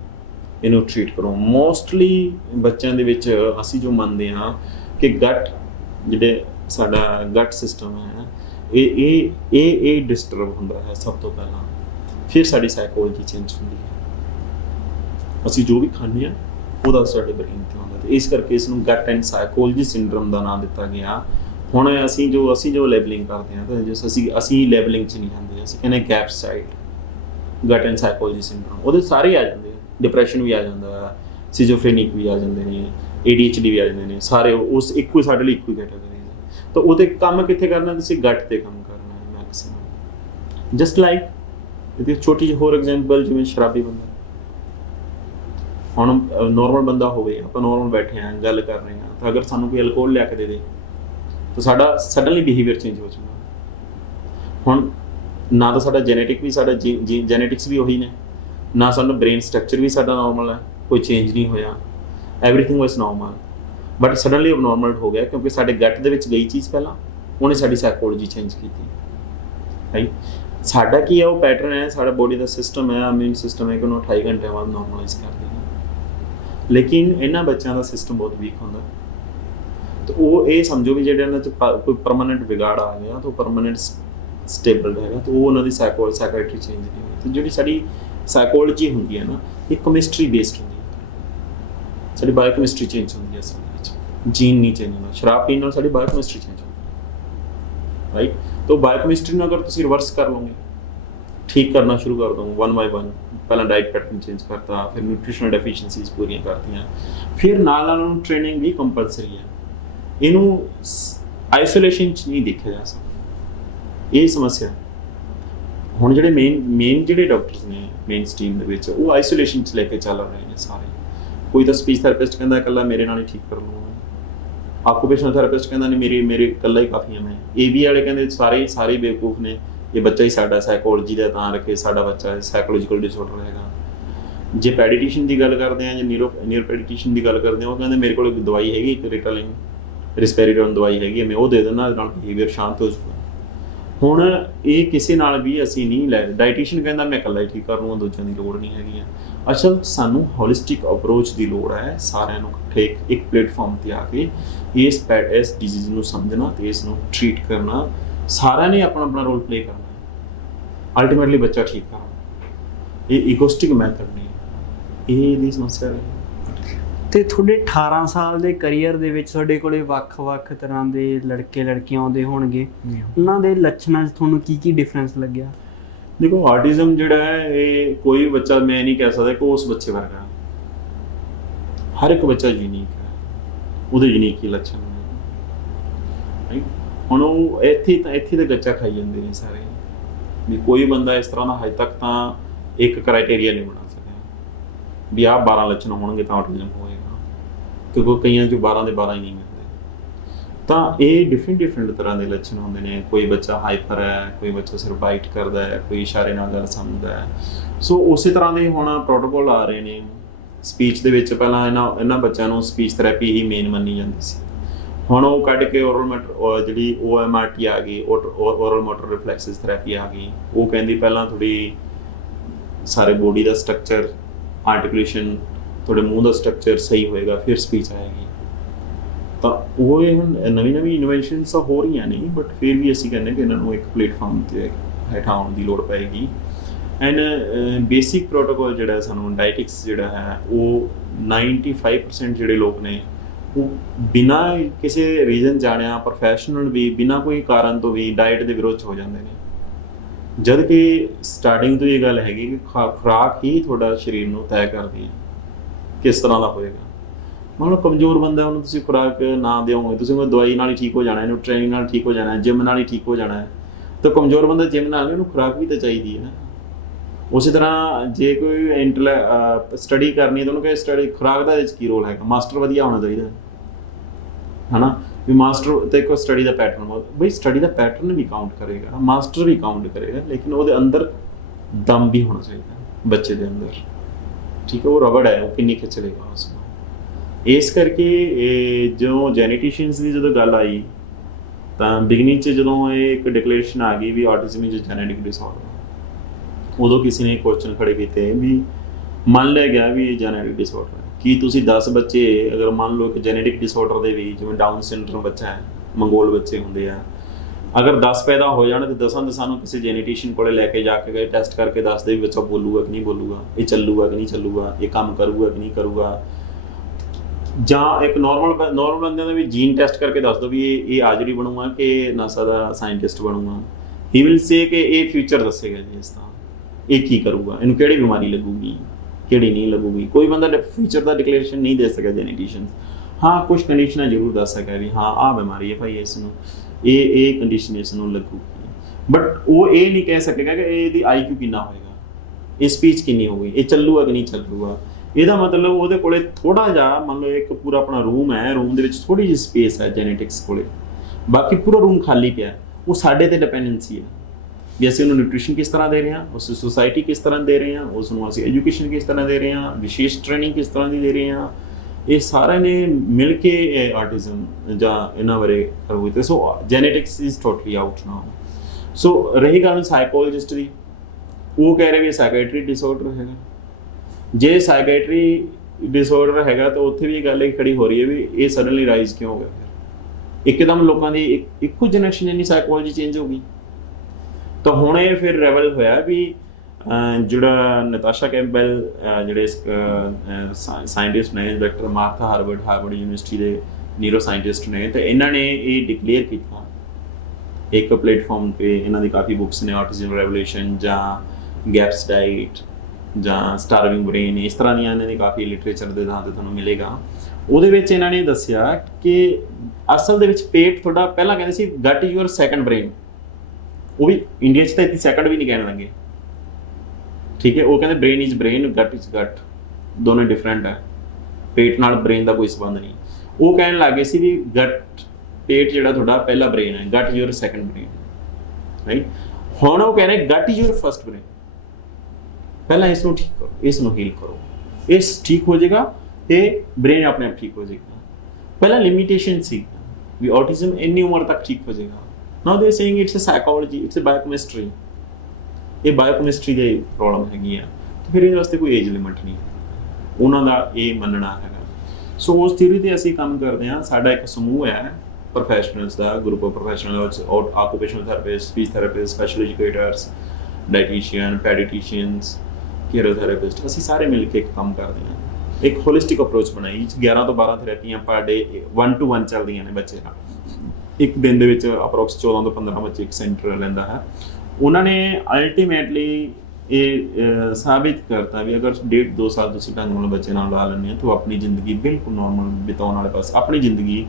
ਇਹਨੂੰ ਟ੍ਰੀਟ ਕਰੋ। ਮੋਸਟਲੀ ਬੱਚਿਆਂ ਦੇ ਵਿੱਚ ਅਸੀਂ ਜੋ ਮੰਨਦੇ ਹਾਂ ਕਿ ਗਟ ਜਿਹੜੇ ਸਾਡਾ ਗਟ ਸਿਸਟਮ ਹੈ ਇਹ ਡਿਸਟਰਬ ਹੁੰਦਾ ਹੈ ਸਭ ਤੋਂ ਪਹਿਲਾਂ, ਫਿਰ ਸਾਡੀ ਸਾਈਕੋਲੋਜੀ ਚੇਂਜ ਹੁੰਦੀ ਹੈ, ਅਸੀਂ ਜੋ ਵੀ ਖਾਂਦੇ ਹਾਂ ਉਹਦਾ ਸਾਡੇ ਬ੍ਰੇਨ ਤੇ ਆਉਂਦਾ, ਤੇ ਇਸ ਕਰਕੇ ਇਸ ਨੂੰ ਗਟ ਐਂਡ ਸਾਈਕੋਲੋਜੀ ਸਿੰਡਰਮ ਦਾ ਨਾਮ ਦਿੱਤਾ ਗਿਆ। ਹੁਣ ਅਸੀਂ ਜੋ ਲੈਬਲਿੰਗ ਕਰਦੇ ਹਾਂ ਤਾਂ ਜਿਸ ਅਸੀਂ ਲੈਬਲਿੰਗ 'ਚ ਨਹੀਂ ਜਾਂਦੇ, ਅਸੀਂ ਕਹਿੰਦੇ gap side gut and psychology syndrome, ਉਹਦੇ ਸਾਰੇ ਆ ਜਾਂਦੇ, ਡਿਪਰੈਸ਼ਨ ਵੀ ਆ ਜਾਂਦਾ, ਸਿਜ਼ੋਫਰੇਨਿਕ ਵੀ ਆ ਜਾਂਦੇ ਨੇ, ADHD ਵੀ ਆ ਜਾਂਦੇ ਨੇ, ਸਾਰੇ ਉਸ ਇੱਕੋ ਸਾਡੇ ਲਈ ਇੱਕੋ ਹੀ ਕੈਟਾਗਰੀ ਹੈ। ਤਾਂ ਉਹਤੇ ਕੰਮ ਕਿੱਥੇ ਕਰਨਾ, ਤੁਸੀਂ ਗਟ ਤੇ ਕੰਮ ਕਰਨਾ ਹੈ ਮੈਕਸਿਮਮ। ਜਸਟ ਲਾਈਕ ਇਹਦੀ ਛੋਟੀ ਜਿਹੀ ਹੋਰ ਐਗਜ਼ਾਮਪਲ, ਜਿਵੇਂ ਸ਼ਰਾਬੀ ਬੰਦਾ, ਹੁਣ ਨੋਰਮਲ ਬੰਦਾ ਹੋਵੇ, ਆਪਾਂ ਨੋਰਮਲ ਬੈਠੇ ਹਾਂ ਗੱਲ ਕਰ ਰਹੇ ਹਾਂ, ਤਾਂ ਅਗਰ ਸਾਨੂੰ ਕੋਈ ਅਲਕੋਹਲ ਲਿਆ ਕੇ ਦੇ ਦੇ ਤਾਂ ਸਾਡਾ ਸਡਨਲੀ ਬਿਹੇਵੀਅਰ ਚੇਂਜ ਹੋ ਜਾਊਗਾ। ਹੁਣ ਨਾ ਤਾਂ ਸਾਡਾ ਜੈਨੇਟਿਕ ਵੀ, ਸਾਡਾ ਜੈਨੇਟਿਕਸ ਵੀ ਉਹੀ ਨੇ, ਨਾ ਸਾਨੂੰ ਬ੍ਰੇਨ ਸਟਰਕਚਰ ਵੀ ਸਾਡਾ ਨਾਰਮਲ ਹੈ, ਕੋਈ ਚੇਂਜ ਨਹੀਂ ਹੋਇਆ, everything was normal, but suddenly abnormal ਹੋ ਗਿਆ ਕਿਉਂਕਿ ਸਾਡੇ ਗੱਟ ਦੇ ਵਿੱਚ ਗਈ ਚੀਜ਼ ਪਹਿਲਾਂ, ਉਹਨੇ ਸਾਡੀ ਸਾਈਕੋਲੋਜੀ ਚੇਂਜ ਕੀਤੀ, ਰਾਈਟ? ਸਾਡਾ ਕੀ ਹੈ, ਉਹ ਪੈਟਰਨ ਹੈ, ਸਾਡਾ ਬੋਡੀ ਦਾ ਸਿਸਟਮ ਹੈ, ਇਮਿਊਨ ਸਿਸਟਮ ਹੈ ਕਿ ਉਹਨੂੰ 28 ਘੰਟਿਆਂ ਬਾਅਦ ਨਾਰਮਲਾਈਜ਼ ਕਰ ਦੇਣਾ। ਲੇਕਿਨ ਇਹਨਾਂ ਬੱਚਿਆਂ ਦਾ ਸਿਸਟਮ ਬਹੁਤ ਵੀਕ ਹੁੰਦਾ, ਤਾਂ ਉਹ ਇਹ ਸਮਝੋ ਵੀ ਜਿਹੜੇ ਇਹਨਾਂ 'ਚ ਕੋਈ ਪਰਮਾਨੈਂਟ ਵਿਗਾੜ ਆ ਗਿਆ ਤਾਂ ਉਹ ਪਰਮਾਨੈਂਟ ਸਟੇਬਲ ਹੈਗਾ, ਤਾਂ ਉਹ ਉਹਨਾਂ ਦੀ ਸਾਈਕੈਟਰੀ ਚੇਂਜ ਨਹੀਂ ਹੋਈ। ਅਤੇ ਜਿਹੜੀ ਸਾਡੀ ਸਾਈਕੋਲੋਜੀ ਹੁੰਦੀ ਹੈ ਨਾ, ਇਹ ਕੈਮਿਸਟਰੀ ਬੇਸਡ ਹੁੰਦੀ ਹੈ, ਸਾਡੀ ਬਾਇਓਕੈਮਿਸਟਰੀ ਚੇਂਜ ਹੁੰਦੀ ਹੈ ਅਸਲ ਵਿੱਚ, ਜੀਨ ਨਹੀਂ ਚੇਂਜ ਹੁੰਦਾ। ਸ਼ਰਾਬ ਪੀਣ ਨਾਲ ਸਾਡੀ ਬਾਇਓਕੈਮਿਸਟਰੀ ਚੇਂਜ ਹੁੰਦੀ, ਰਾਈਟ? ਤਾਂ ਬਾਇਓਕੈਮਿਸਟਰੀ ਨੂੰ ਅਗਰ ਤੁਸੀਂ ਰਿਵਰਸ ਕਰ ਲਓਗੇ, ਠੀਕ ਕਰਨਾ ਸ਼ੁਰੂ ਕਰ ਦੋ 1 by 1, ਪਹਿਲਾਂ ਡਾਈਟ ਪੈਟਰਨ ਚੇਂਜ ਕਰਤਾ, ਫਿਰ ਨਿਊਟ੍ਰੀਸ਼ਨਲ ਡੈਫੀਸ਼ੀਐਂਸੀਜ਼ ਪੂਰੀਆਂ ਕਰਤੀਆਂ, ਫਿਰ ਨਾਲ ਉਹਨੂੰ ਟ੍ਰੇਨਿੰਗ ਵੀ ਕੰਪਲਸਰੀ ਹੈ। ਇਹਨੂੰ ਆਈਸੋਲੇਸ਼ਨ 'ਚ ਨਹੀਂ ਦੇਖਿਆ ਜਾ ਸਕਦਾ, ਇਹ ਸਮੱਸਿਆ। ਹੁਣ ਜਿਹੜੇ ਮੇਨ ਜਿਹੜੇ ਡਾਕਟਰਸ ਨੇ ਮੇਨ ਸਟ੍ਰੀਮ ਦੇ ਵਿੱਚ, ਉਹ ਆਈਸੋਲੇਸ਼ਨ 'ਚ ਲੈ ਕੇ ਚੱਲ ਰਹੇ ਨੇ ਸਾਰੇ। ਕੋਈ ਤਾਂ ਸਪੀਚ ਥੈਰੇਪਿਸਟ ਕਹਿੰਦਾ ਇਕੱਲਾ ਮੇਰੇ ਨਾਲ ਹੀ ਠੀਕ ਕਰ ਲਵਾਂਗਾ, ਆਕੂਪੇਸ਼ਨਲ ਥੈਰੇਪਿਸਟ ਕਹਿੰਦਾ ਨਹੀਂ ਮੇਰੇ ਇਕੱਲਾ ਹੀ ਕਾਫੀ ਹੈ ਮੈਂ, ABA ਵਾਲੇ ਕਹਿੰਦੇ ਸਾਰੇ ਬੇਵਕੂਫ ਨੇ, ਇਹ ਬੱਚਾ ਹੀ ਸਾਡਾ ਸਾਈਕੋਲੋਜੀ ਦਾ ਤਾਂ ਰੱਖੇ, ਸਾਡਾ ਬੱਚਾ ਸਾਈਕੋਲੋਜੀਕਲ ਡਿਸਆਰਡਰ ਹੈਗਾ। ਜੇ ਪੈਡੀਟੀਸ਼ਨ ਦੀ ਗੱਲ ਕਰਦੇ ਹਾਂ ਜਾਂ ਨਿਊਰੋਪੈਡੀਟੀਸ਼ਨ ਦੀ ਗੱਲ ਕਰਦੇ ਹਾਂ, ਉਹ ਕਹਿੰਦੇ ਮੇਰੇ ਕੋਲ ਇੱਕ ਦਵਾਈ ਹੈਗੀ, ਇੱਕ ਰਿਟਾਲਿਨ ਰਿਸਪੈਰੀਡੋਨ ਦਵਾਈ ਹੈਗੀ ਹੈ, ਮੈਂ ਉਹ ਦੇ ਦਿੰਦਾ, ਇਹਦੇ ਨਾਲ ਬਿਹੇਵੀਅਰ ਸ਼ਾਂਤ ਹੋ ਜਾਊਗਾ। ਹੁਣ ਇਹ ਕਿਸੇ ਨਾਲ ਵੀ ਅਸੀਂ ਨਹੀਂ ਲੈ, ਡਾਈਟੀਸ਼ੀਅਨ ਕਹਿੰਦਾ ਮੈਂ ਇਕੱਲਾ ਹੀ ਠੀਕ ਕਰ ਲੂੰਗਾ, ਦੂਜਿਆਂ ਦੀ ਲੋੜ ਨਹੀਂ ਹੈਗੀ ਆ। ਅਸਲ ਸਾਨੂੰ ਹੋਲਿਸਟਿਕ ਅਪਰੋਚ ਦੀ ਲੋੜ ਹੈ, ਸਾਰਿਆਂ ਨੂੰ ਇਕੱਠੇ ਇੱਕ ਪਲੇਟਫਾਰਮ 'ਤੇ ਆ ਕੇ ਇਸ ਡਿਜ਼ੀਜ਼ ਨੂੰ ਸਮਝਣਾ ਅਤੇ ਇਸ ਨੂੰ ਟਰੀਟ ਕਰਨਾ, ਸਾਰਿਆਂ ਨੇ ਆਪਣਾ ਰੋਲ ਪਲੇ ਕਰਨਾ, ਅਲਟੀਮੇਟਲੀ ਬੱਚਾ ਠੀਕ ਕਰਨਾ। ਇਹ ਇਗੋਸਟਿਕ ਮੈਥਡ ਨਹੀਂ, ਇਹ ਇਹਦੀ ਸਮੱਸਿਆ ਹੈ। ਤੇ ਤੁਹਾਡੇ 18 ਸਾਲ ਦੇ ਕਰੀਅਰ ਦੇ ਵਿੱਚ ਤੁਹਾਡੇ ਕੋਲੇ ਵੱਖ-ਵੱਖ ਤਰ੍ਹਾਂ ਦੇ ਲੜਕੇ ਲੜਕੀਆਂ ਆਉਂਦੇ ਹੋਣਗੇ, ਉਹਨਾਂ ਦੇ ਲੱਛਣਾਂ 'ਚ ਤੁਹਾਨੂੰ ਕੀ ਡਿਫਰੈਂਸ ਲੱਗਿਆ? ਦੇਖੋ, ਆਟਿਜ਼ਮ ਜਿਹੜਾ ਹੈ ਇਹ ਕੋਈ ਬੱਚਾ ਮੈਂ ਨਹੀਂ ਕਹਿ ਸਕਦਾ ਕਿ ਉਸ ਬੱਚੇ ਵਰਗਾ, ਹਰ ਇੱਕ ਬੱਚਾ ਯੂਨੀਕ ਹੈ, ਉਹਦੇ ਯੂਨੀਕ ਹੀ ਲੱਛਣ ਨੇ। ਹੁਣ ਉਹ ਇੱਥੇ ਤਾਂ ਗੱਚਾ ਖਾਈ ਜਾਂਦੇ ਨੇ ਸਾਰੇ ਵੀ ਕੋਈ ਬੰਦਾ ਇਸ ਤਰ੍ਹਾਂ ਦਾ ਹਜੇ ਤੱਕ ਤਾਂ ਇੱਕ ਕ੍ਰਾਈਟੇਰੀਆ ਨਹੀਂ ਬਣਾ ਸਕਿਆ ਵੀ ਆਹ 12 ਲੱਛਣ ਹੋਣਗੇ ਤਾਂ ਆਟਿਜ਼ਮ ਹੋਏਗਾ, ਕਿਉਂਕਿ ਕਈਆਂ 'ਚ 12 ਦੇ 12 ਹੀ ਨਹੀਂ ਮਿਲਦੇ। ਤਾਂ ਇਹ ਡਿਫਰੈਂਟ ਤਰ੍ਹਾਂ ਦੇ ਲੱਛਣ ਹੁੰਦੇ ਨੇ। ਕੋਈ ਬੱਚਾ ਹਾਈਪਰ ਹੈ, ਕੋਈ ਬੱਚਾ ਸਿਰਫ ਬਾਈਟ ਕਰਦਾ ਹੈ, ਕੋਈ ਇਸ਼ਾਰੇ ਨਾਲ ਗੱਲ ਸਮਝਦਾ ਹੈ। ਸੋ ਉਸੇ ਤਰ੍ਹਾਂ ਦੇ ਹੁਣ ਪ੍ਰੋਟੋਕੋਲ ਆ ਰਹੇ ਨੇ ਸਪੀਚ ਦੇ ਵਿੱਚ। ਪਹਿਲਾਂ ਇਹਨਾਂ ਬੱਚਿਆਂ ਨੂੰ ਸਪੀਚ ਥੈਰੇਪੀ ਹੀ ਮੇਨ ਮੰਨੀ ਜਾਂਦੀ ਸੀ, ਹੁਣ ਉਹ ਕੱਢ ਕੇ ਜਿਹੜੀ OMRT ਆ ਗਈ, ਓਰਲ ਮੋਟਰ ਰਿਫਲੈਕਸਿਸ ਥੈਰੇਪੀ ਆ ਗਈ। ਉਹ ਕਹਿੰਦੀ ਪਹਿਲਾਂ ਥੋੜੀ ਸਾਰੇ ਬੋਡੀ ਦਾ ਸਟਰਕਚਰ, ਆਰਟੀਕੂਲੇਸ਼ਨ, ਤੁਹਾਡੇ ਮੂੰਹ ਦਾ ਸਟਰਕਚਰ ਸਹੀ ਹੋਏਗਾ, ਫਿਰ ਸਪੀਚ ਆਏਗੀ। ਤਾਂ ਉਹ ਹੁਣ ਨਵੀਂ ਇਨੋਵੇਸ਼ਨਸ ਹੋ ਰਹੀਆਂ ਨੇ, ਬਟ ਫਿਰ ਵੀ ਅਸੀਂ ਕਹਿੰਦੇ ਕਿ ਇਹਨਾਂ ਨੂੰ ਇੱਕ ਪਲੇਟਫਾਰਮ 'ਤੇ ਹਟਾਉਣ ਦੀ ਲੋੜ ਪਏਗੀ। ਐਂਡ ਬੇਸਿਕ ਪ੍ਰੋਟੋਕੋਲ ਜਿਹੜਾ ਸਾਨੂੰ ਡਾਇਟਿਕਸ ਜਿਹੜਾ ਹੈ, ਉਹ 95% ਜਿਹੜੇ ਲੋਕ ਨੇ ਉਹ ਬਿਨਾਂ ਕਿਸੇ ਰੀਜ਼ਨ ਜਾਣਿਆ, ਪ੍ਰੋਫੈਸ਼ਨਲ ਵੀ ਬਿਨਾਂ ਕੋਈ ਕਾਰਨ ਤੋਂ ਵੀ ਡਾਇਟ ਦੇ ਵਿਰੋਧ 'ਚ ਹੋ ਜਾਂਦੇ ਨੇ। ਜਦ ਕਿ ਸਟਾਰਟਿੰਗ ਤੋਂ ਇਹ ਗੱਲ ਹੈਗੀ ਕਿ ਖੁਰਾਕ ਹੀ ਤੁਹਾਡਾ ਸਰੀਰ ਨੂੰ ਤੈਅ ਕਰਦੀ ਹੈ ਕਿਸ ਤਰ੍ਹਾਂ ਦਾ ਹੋਏਗਾ। ਮੰਨ ਲਓ ਕਮਜ਼ੋਰ ਬੰਦਾ, ਉਹਨੂੰ ਤੁਸੀਂ ਖੁਰਾਕ ਨਾ ਦਿਓਗੇ, ਤੁਸੀਂ ਉਹ ਦਵਾਈ ਨਾਲ ਹੀ ਠੀਕ ਹੋ ਜਾਣਾ, ਇਹਨੂੰ ਟ੍ਰੇਨਿੰਗ ਨਾਲ ਠੀਕ ਹੋ ਜਾਣਾ, ਜਿਮ ਨਾਲ ਹੀ ਠੀਕ ਹੋ ਜਾਣਾ ਹੈ, ਤਾਂ ਕਮਜ਼ੋਰ ਬੰਦਾ ਜਿਮ ਨਾਲ ਉਹਨੂੰ ਖੁਰਾਕ ਵੀ ਤਾਂ ਚਾਹੀਦੀ ਹੈ ਨਾ। ਉਸੇ ਤਰ੍ਹਾਂ ਜੇ ਕੋਈ ਸਟੱਡੀ ਕਰਨੀ ਹੈ ਤਾਂ ਉਹਨੂੰ ਕਹੇ ਸਟੱਡੀ ਖੁਰਾਕ ਦਾ ਇਹਦੇ 'ਚ ਕੀ ਰੋਲ ਹੈਗਾ, ਮਾਸਟਰ ਵਧੀਆ ਹੋਣਾ ਚਾਹੀਦਾ ਹੈ ਨਾ, ਵੀ ਮਾਸਟਰ ਤੇ ਕੋਈ ਸਟੱਡੀ ਦਾ ਪੈਟਰਨ ਬਈ ਸਟੱਡੀ ਦਾ ਪੈਟਰਨ ਵੀ ਕਾਊਂਟ ਕਰੇਗਾ, ਮਾਸਟਰ ਵੀ ਕਾਊਂਟ ਕਰੇਗਾ, ਲੇਕਿਨ ਉਹਦੇ ਅੰਦਰ ਦਮ ਵੀ ਹੋਣਾ ਚਾਹੀਦਾ ਬੱਚੇ ਦੇ ਅੰਦਰ, ਠੀਕ ਹੈ। ਉਹ ਰਬੜ ਹੈ, ਉਹ ਕਿੰਨੀ ਖਿੱਚ ਲੇਗਾ ਉਸ ਨੂੰ। ਇਸ ਕਰਕੇ ਇਹ ਜੋ ਜੈਨੇਟੀਸ਼ੀਅਨਸ ਦੀ ਜਦੋਂ ਗੱਲ ਆਈ ਤਾਂ ਬਿਗਨਿੰਗ 'ਚ ਜਦੋਂ ਇਹ ਇੱਕ ਡਿਕਲੇਰੇਸ਼ਨ ਆ ਗਈ ਵੀ ਆਟਿਜ਼ਮ ਇਜ਼ ਜੈਨੇਟਿਕ ਡਿਸਆਰਡਰ, ਉਦੋਂ ਕਿਸੇ ਨੇ ਕੁਐਸਚਨ ਖੜੇ ਕੀਤੇ ਵੀ ਮੰਨ ਲਿਆ ਗਿਆ ਵੀ ਇਹ ਜੈਨੇਟਿਕ ਡਿਸਆਰਡਰ ਹੈ, ਕੀ ਤੁਸੀਂ 10 ਬੱਚੇ ਅਗਰ ਮੰਨ ਲਓ ਕਿ ਜੈਨੇਟਿਕ ਡਿਸਆਰਡਰ ਦੇ ਵੀ ਜਿਵੇਂ ਡਾਊਨ ਸਿੰਡਰੋਮ ਬੱਚਾ ਹੈ, ਮੰਗੋਲ ਬੱਚੇ ਹੁੰਦੇ ਆ, ਅਗਰ 10 ਪੈਦਾ ਹੋ ਜਾਣ ਤੇ 10 ਨੂੰ ਕਿਸੇ ਜੈਨੇਟੀਸ਼ੀਅਨ ਕੋਲੇ ਲੈ ਕੇ ਜਾ ਕੇ ਟੈਸਟ ਕਰਕੇ ਦੱਸਦੇ ਵੀ ਬੱਚਾ ਬੋਲੂਗਾ ਕਿ ਨਹੀਂ ਬੋਲੂਗਾ, ਇਹ ਚੱਲੂਗਾ ਕਿ ਨਹੀਂ ਚੱਲੂਗਾ, ਇਹ ਕੰਮ ਕਰੂਗਾ ਕਿ ਨਹੀਂ ਕਰੂਗਾ, ਜਾਂ ਇੱਕ ਨਾਰਮਲ ਬੰਦਿਆਂ ਦਾ ਵੀ ਜੀਨ ਟੈਸਟ ਕਰਕੇ ਦੱਸ ਦੋ ਵੀ ਇਹ ਆਜੜੀ ਬਣੂਗਾ ਕਿ ਨਾਸਾ ਦਾ ਸਾਇੰਟਿਸਟ ਬਣੂਗਾ, ਹੀ ਵਿਲ ਸੇ ਕਿ ਇਹ ਫਿਊਚਰ ਦੱਸੇਗਾ ਜੀ ਇਸ ਦਾ, ਇਹ ਕੀ ਕਰੂਗਾ, ਇਹਨੂੰ ਕਿਹੜੀ ਬਿਮਾਰੀ ਲੱਗੂਗੀ ਕਿਹੜੀ ਨਹੀਂ ਲੱਗੂਗੀ। ਕੋਈ ਬੰਦਾ ਫਿਊਚਰ ਦਾ ਡਿਕਲੇਰੇਸ਼ਨ ਨਹੀਂ ਦੇ ਸਕਦਾ ਜੈਨੇਟੀਸ਼ੀਅਨ। ਹਾਂ ਕੁਝ ਕੰਡੀਸ਼ਨਾਂ ਜ਼ਰੂਰ ਦੱਸ ਸਕਦਾ ਵੀ ਹਾਂ ਆਹ ਬਿਮਾਰੀ ਹੈ ਭਾਈ ਇਸ ਨੂੰ, ਇਹ ਕੰਡੀਸ਼ਨ ਇਸ ਨੂੰ ਲੱਗੂਗੀ, ਬਟ ਉਹ ਇਹ ਨਹੀਂ ਕਹਿ ਸਕੇਗਾ ਕਿ ਇਹਦੀ IQ ਕਿੰਨਾ ਹੋਏਗਾ, ਇਹ ਸਪੀਚ ਕਿੰਨੀ ਹੋਊਗੀ, ਇਹ ਚੱਲੂਗਾ ਕਿ ਨਹੀਂ ਚੱਲੂਗਾ। ਇਹਦਾ ਮਤਲਬ ਉਹਦੇ ਕੋਲੇ ਥੋੜਾ ਜਿਹਾ ਮੰਨ ਲਓ ਇੱਕ ਪੂਰਾ ਆਪਣਾ ਰੂਮ ਹੈ, ਰੂਮ ਦੇ ਵਿੱਚ ਥੋੜੀ ਜਿਹੀ ਸਪੇਸ ਹੈ ਜੈਨੇਟਿਕਸ ਕੋਲੇ, ਬਾਕੀ ਪੂਰਾ ਰੂਮ ਖਾਲੀ ਪਿਆ। ਉਹ ਸਾਡੇ ਤੇ ਡਿਪੈਂਡੈਂਸੀ ਹੈ ਵੀ ਅਸੀਂ ਉਹਨੂੰ ਨਿਊਟ੍ਰੀਸ਼ਨ ਕਿਸ ਤਰ੍ਹਾਂ ਦੇ ਰਹੇ ਹਾਂ, ਉਸ ਸੋਸਾਇਟੀ ਕਿਸ ਤਰ੍ਹਾਂ ਦੇ ਰਹੇ ਹਾਂ, ਉਸ ਨੂੰ ਅਸੀਂ ਐਜੂਕੇਸ਼ਨ ਕਿਸ ਤਰ੍ਹਾਂ ਦੇ ਰਹੇ ਹਾਂ, ਵਿਸ਼ੇਸ਼ ਟ੍ਰੇਨਿੰਗ ਕਿਸ ਤਰ੍ਹਾਂ ਦੀ ਦੇ ਰਹੇ ਹਾਂ, ਇਹ ਸਾਰਿਆਂ ਨੇ ਮਿਲ ਕੇ ਆਟਿਜ਼ਮ ਜਾਂ ਇਹਨਾਂ ਬਾਰੇ ਕਰੂਗੇ। ਤੇ ਸੋ ਜੈਨੇਟਿਕਸ ਇਜ਼ ਟੋਟਲੀ ਆਊਟ ਨਾਓ। ਸੋ ਰਹੀ ਗੱਲ ਸਾਈਕੋਲੋਜਿਸਟ ਦੀ, ਉਹ ਕਹਿ ਰਹੇ ਵੀ ਸਾਈਕੈਟਰੀ ਡਿਸਆਰਡਰ ਹੈਗਾ। ਜੇ ਸਾਈਕੈਟਰੀ ਡਿਸਆਰਡਰ ਹੈਗਾ ਤਾਂ ਉੱਥੇ ਵੀ ਇਹ ਗੱਲ ਖੜੀ ਹੋ ਰਹੀ ਹੈ ਵੀ ਇਹ ਸਡਨਲੀ ਰਾਈਜ਼ ਕਿਉਂ ਹੋ ਗਿਆ, ਫਿਰ ਇੱਕਦਮ ਲੋਕਾਂ ਦੀ ਇੱਕੋ ਜਨਰੇਸ਼ਨ ਇੰਨੀ ਸਾਈਕੋਲੋਜੀ ਚੇਂਜ ਹੋ ਗਈ। ਤਾਂ ਹੁਣ ਇਹ ਫਿਰ ਰੈਵਲ ਹੋਇਆ ਵੀ ਜਿਹੜਾ ਨਤਾਸ਼ਾ ਕੈਂਪਬੈਲ ਜਿਹੜੇ ਸਾਇੰਟਿਸਟ ਨੇ, ਡਾਕਟਰ ਮਾਰਥਾ ਹਾਰਵਰਡ ਯੂਨੀਵਰਸਿਟੀ ਦੇ ਨਿਊਰੋ ਸਾਇੰਟਿਸਟ ਨੇ, ਤੇ ਇਹਨਾਂ ਨੇ ਇਹ ਡਿਕਲੇਅਰ ਕੀਤਾ ਇੱਕ ਪਲੇਟਫਾਰਮ 'ਤੇ, ਇਹਨਾਂ ਦੀ ਕਾਫੀ ਬੁੱਕਸ ਨੇ, ਆਟਿਜ਼ਮ ਰੈਵੋਲੂਸ਼ਨ ਜਾਂ ਗੈਪਸ ਡਾਈਟ ਜਾਂ ਸਟਾਰਵਿੰਗ ਬ੍ਰੇਨ, ਇਸ ਤਰ੍ਹਾਂ ਦੀਆਂ ਇਹਨਾਂ ਦੀ ਕਾਫੀ ਲਿਟਰੇਚਰ ਦੇ ਨਾਂ 'ਤੇ ਤੁਹਾਨੂੰ ਮਿਲੇਗਾ। ਉਹਦੇ ਵਿੱਚ ਇਹਨਾਂ ਨੇ ਦੱਸਿਆ ਕਿ ਅਸਲ ਦੇ ਵਿੱਚ ਪੇਟ ਤੁਹਾਡਾ, ਪਹਿਲਾਂ ਕਹਿੰਦੇ ਸੀ ਗਟ ਇਜ਼ ਯੂਅਰ ਸੈਕੰਡ ਬ੍ਰੇਨ, ਉਹ ਵੀ ਇੰਡੀਆ 'ਚ ਤਾਂ ਇੱਥੇ ਸੈਕੰਡ ਵੀ ਨਹੀਂ ਕਹਿਣ ਲੱਗੇ, ਠੀਕ ਹੈ। ਉਹ ਕਹਿੰਦੇ ਬ੍ਰੇਨ ਇਜ਼ ਬ੍ਰੇਨ, ਗਟ ਇਜ਼ ਗਟ, ਦੋਨੇ ਡਿਫਰੈਂਟ ਹੈ, ਪੇਟ ਨਾਲ ਬ੍ਰੇਨ ਦਾ ਕੋਈ ਸੰਬੰਧ ਨਹੀਂ। ਉਹ ਕਹਿਣ ਲੱਗੇ ਸੀ ਵੀ ਪੇਟ ਜਿਹੜਾ ਤੁਹਾਡਾ ਪਹਿਲਾ ਬ੍ਰੇਨ ਹੈ, gut is your second brain, right. ਹੁਣ ਉਹ ਕਹਿ ਰਹੇ gut is your first brain, ਪਹਿਲਾਂ ਇਸ ਨੂੰ ਠੀਕ ਕਰੋ, ਇਸ ਨੂੰ ਹੀਲ ਕਰੋ, ਇਸ ਠੀਕ ਹੋ ਜਾਏਗਾ ਤੇ ਬ੍ਰੇਨ ਆਪਣੇ ਆਪ ਠੀਕ ਹੋ ਜਾਏਗਾ। ਪਹਿਲਾਂ ਲਿਮਿਟੇਸ਼ਨ ਸੀ ਵੀ ਆਟਿਜ਼ਮ ਇੰਨੀ ਉਮਰ ਤੱਕ ਠੀਕ ਹੋ ਜਾਏਗਾ। Now they saying it's a psychology, it's a biochemistry, ਇਹ ਬਾਇਓਕੈਮਿਸਟਰੀ ਦੀ ਪ੍ਰੋਬਲਮ ਹੈਗੀ ਆ, ਤੇ ਫਿਰ ਇਹਦੇ ਵਾਸਤੇ ਕੋਈ ਏਜ ਲਿਮਿਟ ਨਹੀਂ, ਉਹਨਾਂ ਦਾ ਇਹ ਮੰਨਣਾ ਹੈਗਾ। ਸੋ ਉਸ ਥਿਊਰੀ ਤੇ ਅਸੀਂ ਕੰਮ ਕਰਦੇ ਹਾਂ। ਸਾਡਾ ਇੱਕ ਸਮੂਹ ਹੈ ਪ੍ਰੋਫੈਸ਼ਨਲਸ ਦਾ, group of professionals, occupational therapist, speech therapist, special educators, dietitian, paediatricians, chirotherapist, ਅਸੀਂ ਸਾਰੇ ਮਿਲ ਕੇ ਇੱਕ ਕੰਮ ਕਰਦੇ ਹਾਂ। ਇੱਕ ਹੋਲਿਸਟਿਕ ਅਪਰੋਚ ਬਣਾਈ, 11 ਤੋਂ 12 ਥੈਰੇਪੀਆਂ ਪਰ ਡੇ 1 to 1 ਚੱਲਦੀਆਂ ਨੇ ਬੱਚੇ ਨਾਲ। ਇੱਕ ਦਿਨ ਦੇ ਵਿੱਚ ਅਪਰੋਕਸ 14 ਤੋਂ 15 ਬੱਚੇ ਇੱਕ ਸੈਂਟਰ ਲੈਂਦਾ ਹੈ। ਉਹਨਾਂ ਨੇ ਅਲਟੀਮੇਟਲੀ ਇਹ ਸਾਬਿਤ ਕਰਤਾ ਵੀ ਅਗਰ 1.5-2 ਸਾਲ ਤੁਸੀਂ ਢੰਗ ਨਾਲ ਬੱਚੇ ਨਾਲ ਲਾ ਲੈਂਦੇ ਹੋ ਤਾਂ ਆਪਣੀ ਜ਼ਿੰਦਗੀ ਬਿਲਕੁਲ ਨੋਰਮਲ ਬਿਤਾਉਣ ਵਾਲੇ ਪਾਸੇ, ਆਪਣੀ ਜ਼ਿੰਦਗੀ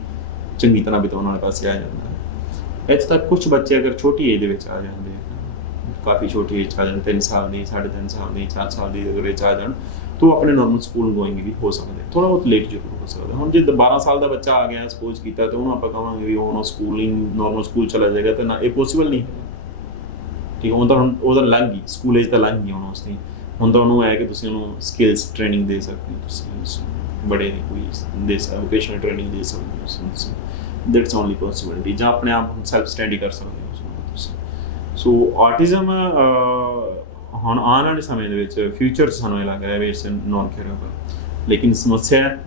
ਚੰਗੀ ਤਰ੍ਹਾਂ ਬਿਤਾਉਣ ਵਾਲੇ ਪਾਸੇ ਆ ਜਾਂਦਾ ਹੈ। ਇੱਥੇ ਤੱਕ ਕੁਝ ਬੱਚੇ ਅਗਰ ਛੋਟੀ ਏਜ ਦੇ ਵਿੱਚ ਆ ਜਾਂਦੇ ਆ, ਕਾਫੀ ਛੋਟੀ ਏਜ 'ਚ ਆ ਜਾਣ, 3 ਸਾਲ ਦੀ, 3.5 ਸਾਲ ਦੀ, 4 ਸਾਲ ਦੀ ਅਗਰ ਏਜ ਆ ਜਾਣ, ਤਾਂ ਆਪਣੇ ਨਾਰਮਲ ਸਕੂਲ ਗੋਇੰਗ ਵੀ ਹੋ ਸਕਦੇ, ਥੋੜ੍ਹਾ ਬਹੁਤ ਲੇਟ ਜ਼ਰੂਰ ਹੋ ਸਕਦਾ। ਹੁਣ ਜੇ 12 ਸਾਲ ਦਾ ਬੱਚਾ ਆ ਗਿਆ ਸਪੋਜ਼ ਕੀਤਾ, ਤਾਂ ਉਹਨੂੰ ਆਪਾਂ ਕਹਾਂਗੇ ਵੀ ਹੁਣ ਸਕੂਲਿੰਗ ਨਾਰਮਲ ਸਕੂਲ ਚਲਾ ਜਾਏਗਾ, ਤਾਂ ਨਾ, ਇਹ ਪੋਸੀਬਲ ਨਹੀਂ ਹੈ, ਠੀਕ ਹੈ। ਹੁਣ ਉਹਦਾ ਲੰਘ ਗਈ ਸਕੂਲ ਏਜ, ਤਾਂ ਲੰਘ ਗਈ ਹੁਣ ਉਸਦੀ। ਹੁਣ ਤਾਂ ਉਹਨੂੰ ਹੈ ਕਿ ਤੁਸੀਂ ਉਹਨੂੰ ਸਕਿੱਲਸ ਟ੍ਰੇਨਿੰਗ ਦੇ ਸਕਦੇ ਹੋ, ਤੁਸੀਂ ਬੜੇ ਕੋਈ ਵੋਕੇਸ਼ਨਲ ਟ੍ਰੇਨਿੰਗ ਦੇ ਸਕਦੇ ਹੋ, ਤੁਸੀਂ ਦੈਟਸ ਓਨਲੀ ਪੋਸੀਬਿਲਿਟੀ, ਜਾਂ ਆਪਣੇ ਆਪ ਸੈਲਫ ਸਟੈਂਡ ਹੀ ਕਰ ਸਕਦੇ ਹੋ ਤੁਸੀਂ। ਸੋ ਆਟਿਜ਼ਮ ਹੁਣ ਆਉਣ ਵਾਲੇ ਸਮੇਂ ਦੇ ਵਿੱਚ ਫਿਊਚਰ 'ਚ ਸਾਨੂੰ ਇਹ ਲੱਗ ਰਿਹਾ ਵੀ ਇਟਸ ਨੋਨ ਕਿਉਰੇਬਲ, ਲੇਕਿਨ ਸਮੱਸਿਆ ਹੈ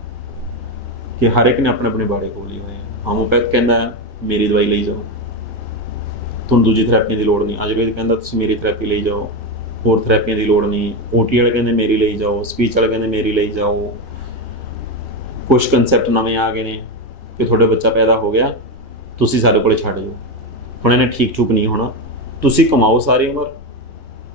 ਕਿ ਹਰ ਇੱਕ ਨੇ ਆਪਣੇ ਆਪਣੇ ਬਾੜੇ ਖੋਲ੍ਹੇ ਹੋਏ ਆ। ਹੋਮੋਪੈਥ ਕਹਿੰਦਾ ਮੇਰੀ ਦਵਾਈ ਲਈ ਜਾਓ, ਤੁਹਾਨੂੰ ਦੂਜੀ ਥੈਰੇਪੀਆਂ ਦੀ ਲੋੜ ਨਹੀਂ। ਆਯੁਰਵੇਦ ਕਹਿੰਦਾ ਤੁਸੀਂ ਮੇਰੀ ਥੈਰੇਪੀ ਲਈ ਜਾਓ, ਹੋਰ ਥੈਰੇਪੀਆਂ ਦੀ ਲੋੜ ਨਹੀਂ। OT ਵਾਲੇ ਕਹਿੰਦੇ ਮੇਰੀ ਲਈ ਜਾਓ, ਸਪੀਚ ਵਾਲੇ ਕਹਿੰਦੇ ਮੇਰੀ ਲਈ ਜਾਓ। ਕੁਛ ਕੰਸੈਪਟ ਨਵੇਂ ਆ ਗਏ ਨੇ ਕਿ ਤੁਹਾਡਾ ਬੱਚਾ ਪੈਦਾ ਹੋ ਗਿਆ, ਤੁਸੀਂ ਸਾਡੇ ਕੋਲੇ ਛੱਡ ਜਾਓ, ਹੁਣ ਇਹਨੇ ਠੀਕ ਠੂਕ ਨਹੀਂ ਹੋਣਾ, ਤੁਸੀਂ ਕਮਾਓ ਸਾਰੀ ਉਮਰ